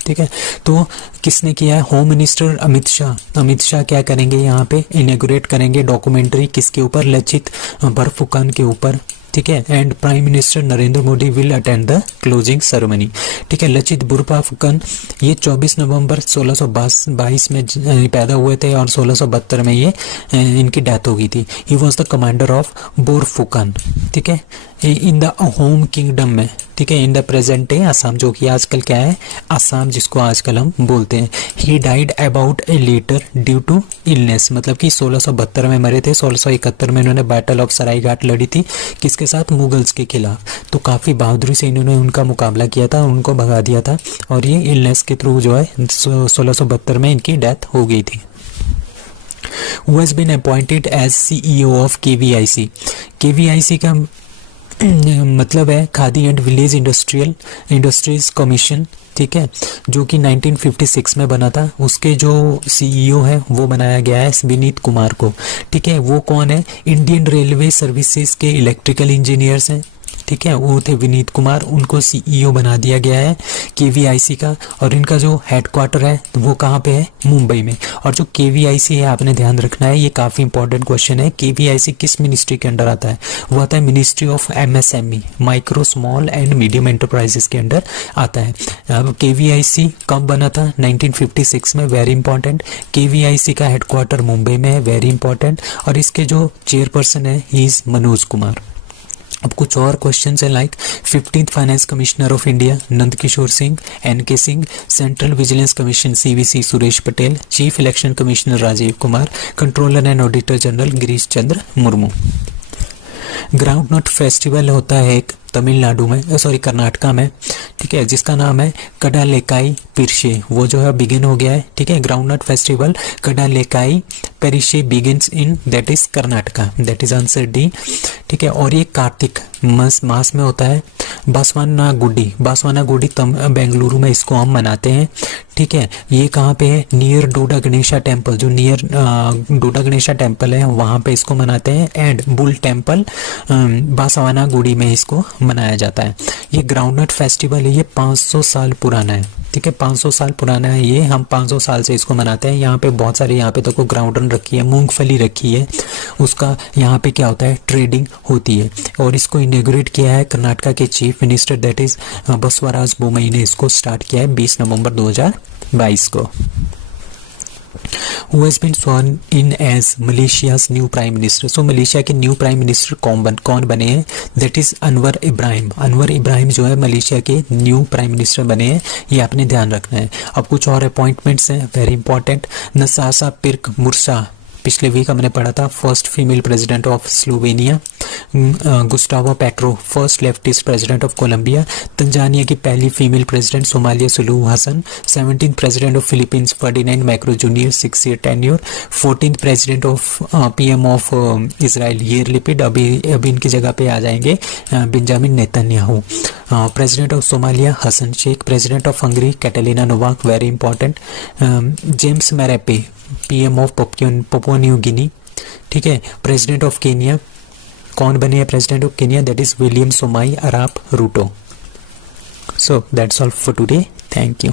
ठीक है। तो किसने किया है, होम मिनिस्टर अमित शाह क्या करेंगे, यहाँ पे इनॉग्रेट करेंगे डॉक्यूमेंट्री किसके ऊपर, लचित बरफुकन के ऊपर, ठीक है। And prime minister Narendra Modi will attend the closing ceremony, ठीक है। लचित बरफुकन ये 24 नवंबर 1622 में पैदा हुए थे और 1672 में ये इनकी डेथ हो गई थी। He was the commander of Borphukan, ठीक है, इन द होम किंगडम में, ठीक है, in the present day Assam, जो कि आजकल क्या है आसाम, जिसको आजकल हम बोलते हैं। He died about a later due to illness, मतलब कि 1672 में मरे थे, 1671 में इन्होंने बैटल ऑफ सराय घाट लड़ी थी, किसके साथ, मुगल्स के खिलाफ। तो काफ़ी बहादुरी से इन्होंने उनका मुकाबला किया था, उनको भगा दिया था, और ये इलनेस के थ्रू जो है 1672 में इनकी डेथ हो गई थी। Who has been appointed as CEO of KVIC? KVIC का मतलब है khadi and village industries commission, ठीक है, जो कि 1956 में बना था। उसके जो CEO है वो बनाया गया है विनीत कुमार को, ठीक है। वो कौन है, इंडियन रेलवे सर्विसेज के इलेक्ट्रिकल इंजीनियर्स हैं, ठीक है, वो थे विनीत कुमार, उनको CEO बना दिया गया है KVIC का। और इनका जो हेडक्वार्टर है वो कहाँ पे है, मुंबई में। और जो KVIC है आपने ध्यान रखना है, ये काफ़ी इंपॉर्टेंट क्वेश्चन है, KVIC किस मिनिस्ट्री के अंडर आता है, वो आता है ministry of MSME, micro small and medium enterprises के अंडर आता है। अब KVIC कब बना था, 1956 में, वेरी इंपॉर्टेंट। KVIC का हेडक्वार्टर मुंबई में है, वेरी इंपॉर्टेंट। और इसके जो चेयरपर्सन है ही इज़ मनोज कुमार। अब कुछ और क्वेश्चन है, like 15th finance commissioner of India Nand Kishore Singh, NK Singh, central vigilance commission CVC Suresh Patel, chief election commissioner Rajiv Kumar, controller and auditor general Girish Chandra Murmu. Groundnut festival होता है एक तमिलनाडु में, सॉरी कर्नाटका में, ठीक है, जिसका नाम है कडालेकाई पिरशे वो जो है बिगिन हो गया है, ठीक है। Groundnut festival Kadalekai Parishe begins in that is Karnataka, that is answer D, ठीक है। और ये कार्तिक मास में होता है। बासवाना गुडी बेंगलुरु में इसको हम मनाते हैं, ठीक है। ये कहाँ पे है? नियर डोडा गणेशा टेम्पल, जो नियर डोडा गणेशा टेम्पल है वहाँ पे इसको मनाते हैं। एंड बुल टेम्पल बासवाना गुडी में इसको मनाया जाता है। ये ग्राउंडनट फेस्टिवल है, ये 500 साल पुराना है, ठीक है। 500 साल पुराना है ये, हम 500 साल से इसको मनाते हैं। यहाँ पे बहुत सारे, यहाँ पे तो ग्राउंडन रखी है, मूंगफली रखी है, उसका यहाँ पे क्या होता है? ट्रेडिंग होती है। और इसको इनॉग्रेट किया है कर्नाटका के chief minister that is Basavaraj Bommai ने इसको स्टार्ट किया है 20 नवंबर 2022 को। Who has been sworn in as Malaysia's new prime minister? So Malaysia के न्यू प्राइम मिनिस्टर कौन बने हैं? That is Anwar Ibrahim. Anwar Ibrahim जो है मलेशिया के न्यू प्राइम मिनिस्टर बने हैं, ये आपने ध्यान रखना है। अब कुछ और अपॉइंटमेंट्स हैं वेरी इंपॉर्टेंट। नसासा पिर्क मुर्सा, पिछले वीक हमने पढ़ा था, first female president of Slovenia. Gustavo Petro, first leftist president of Colombia. Tanzania की पहली female president Samia Suluhu Hassan. 17th president of Philippines Ferdinand Marcos junior, 6 year tenure. 14th president of PM of Israel Yair Lapid, अभी इनकी जगह पे आ जाएंगे Benjamin Netanyahu. President of Somalia Hassan Sheikh. President of Hungary Katalin Novak, very important. James Marape, PM of Papua New Guinea, ठीक है। President of Kenya, कौन बने हैं president of Kenya? That is William Samoei arap Ruto. So that's all for today, thank you.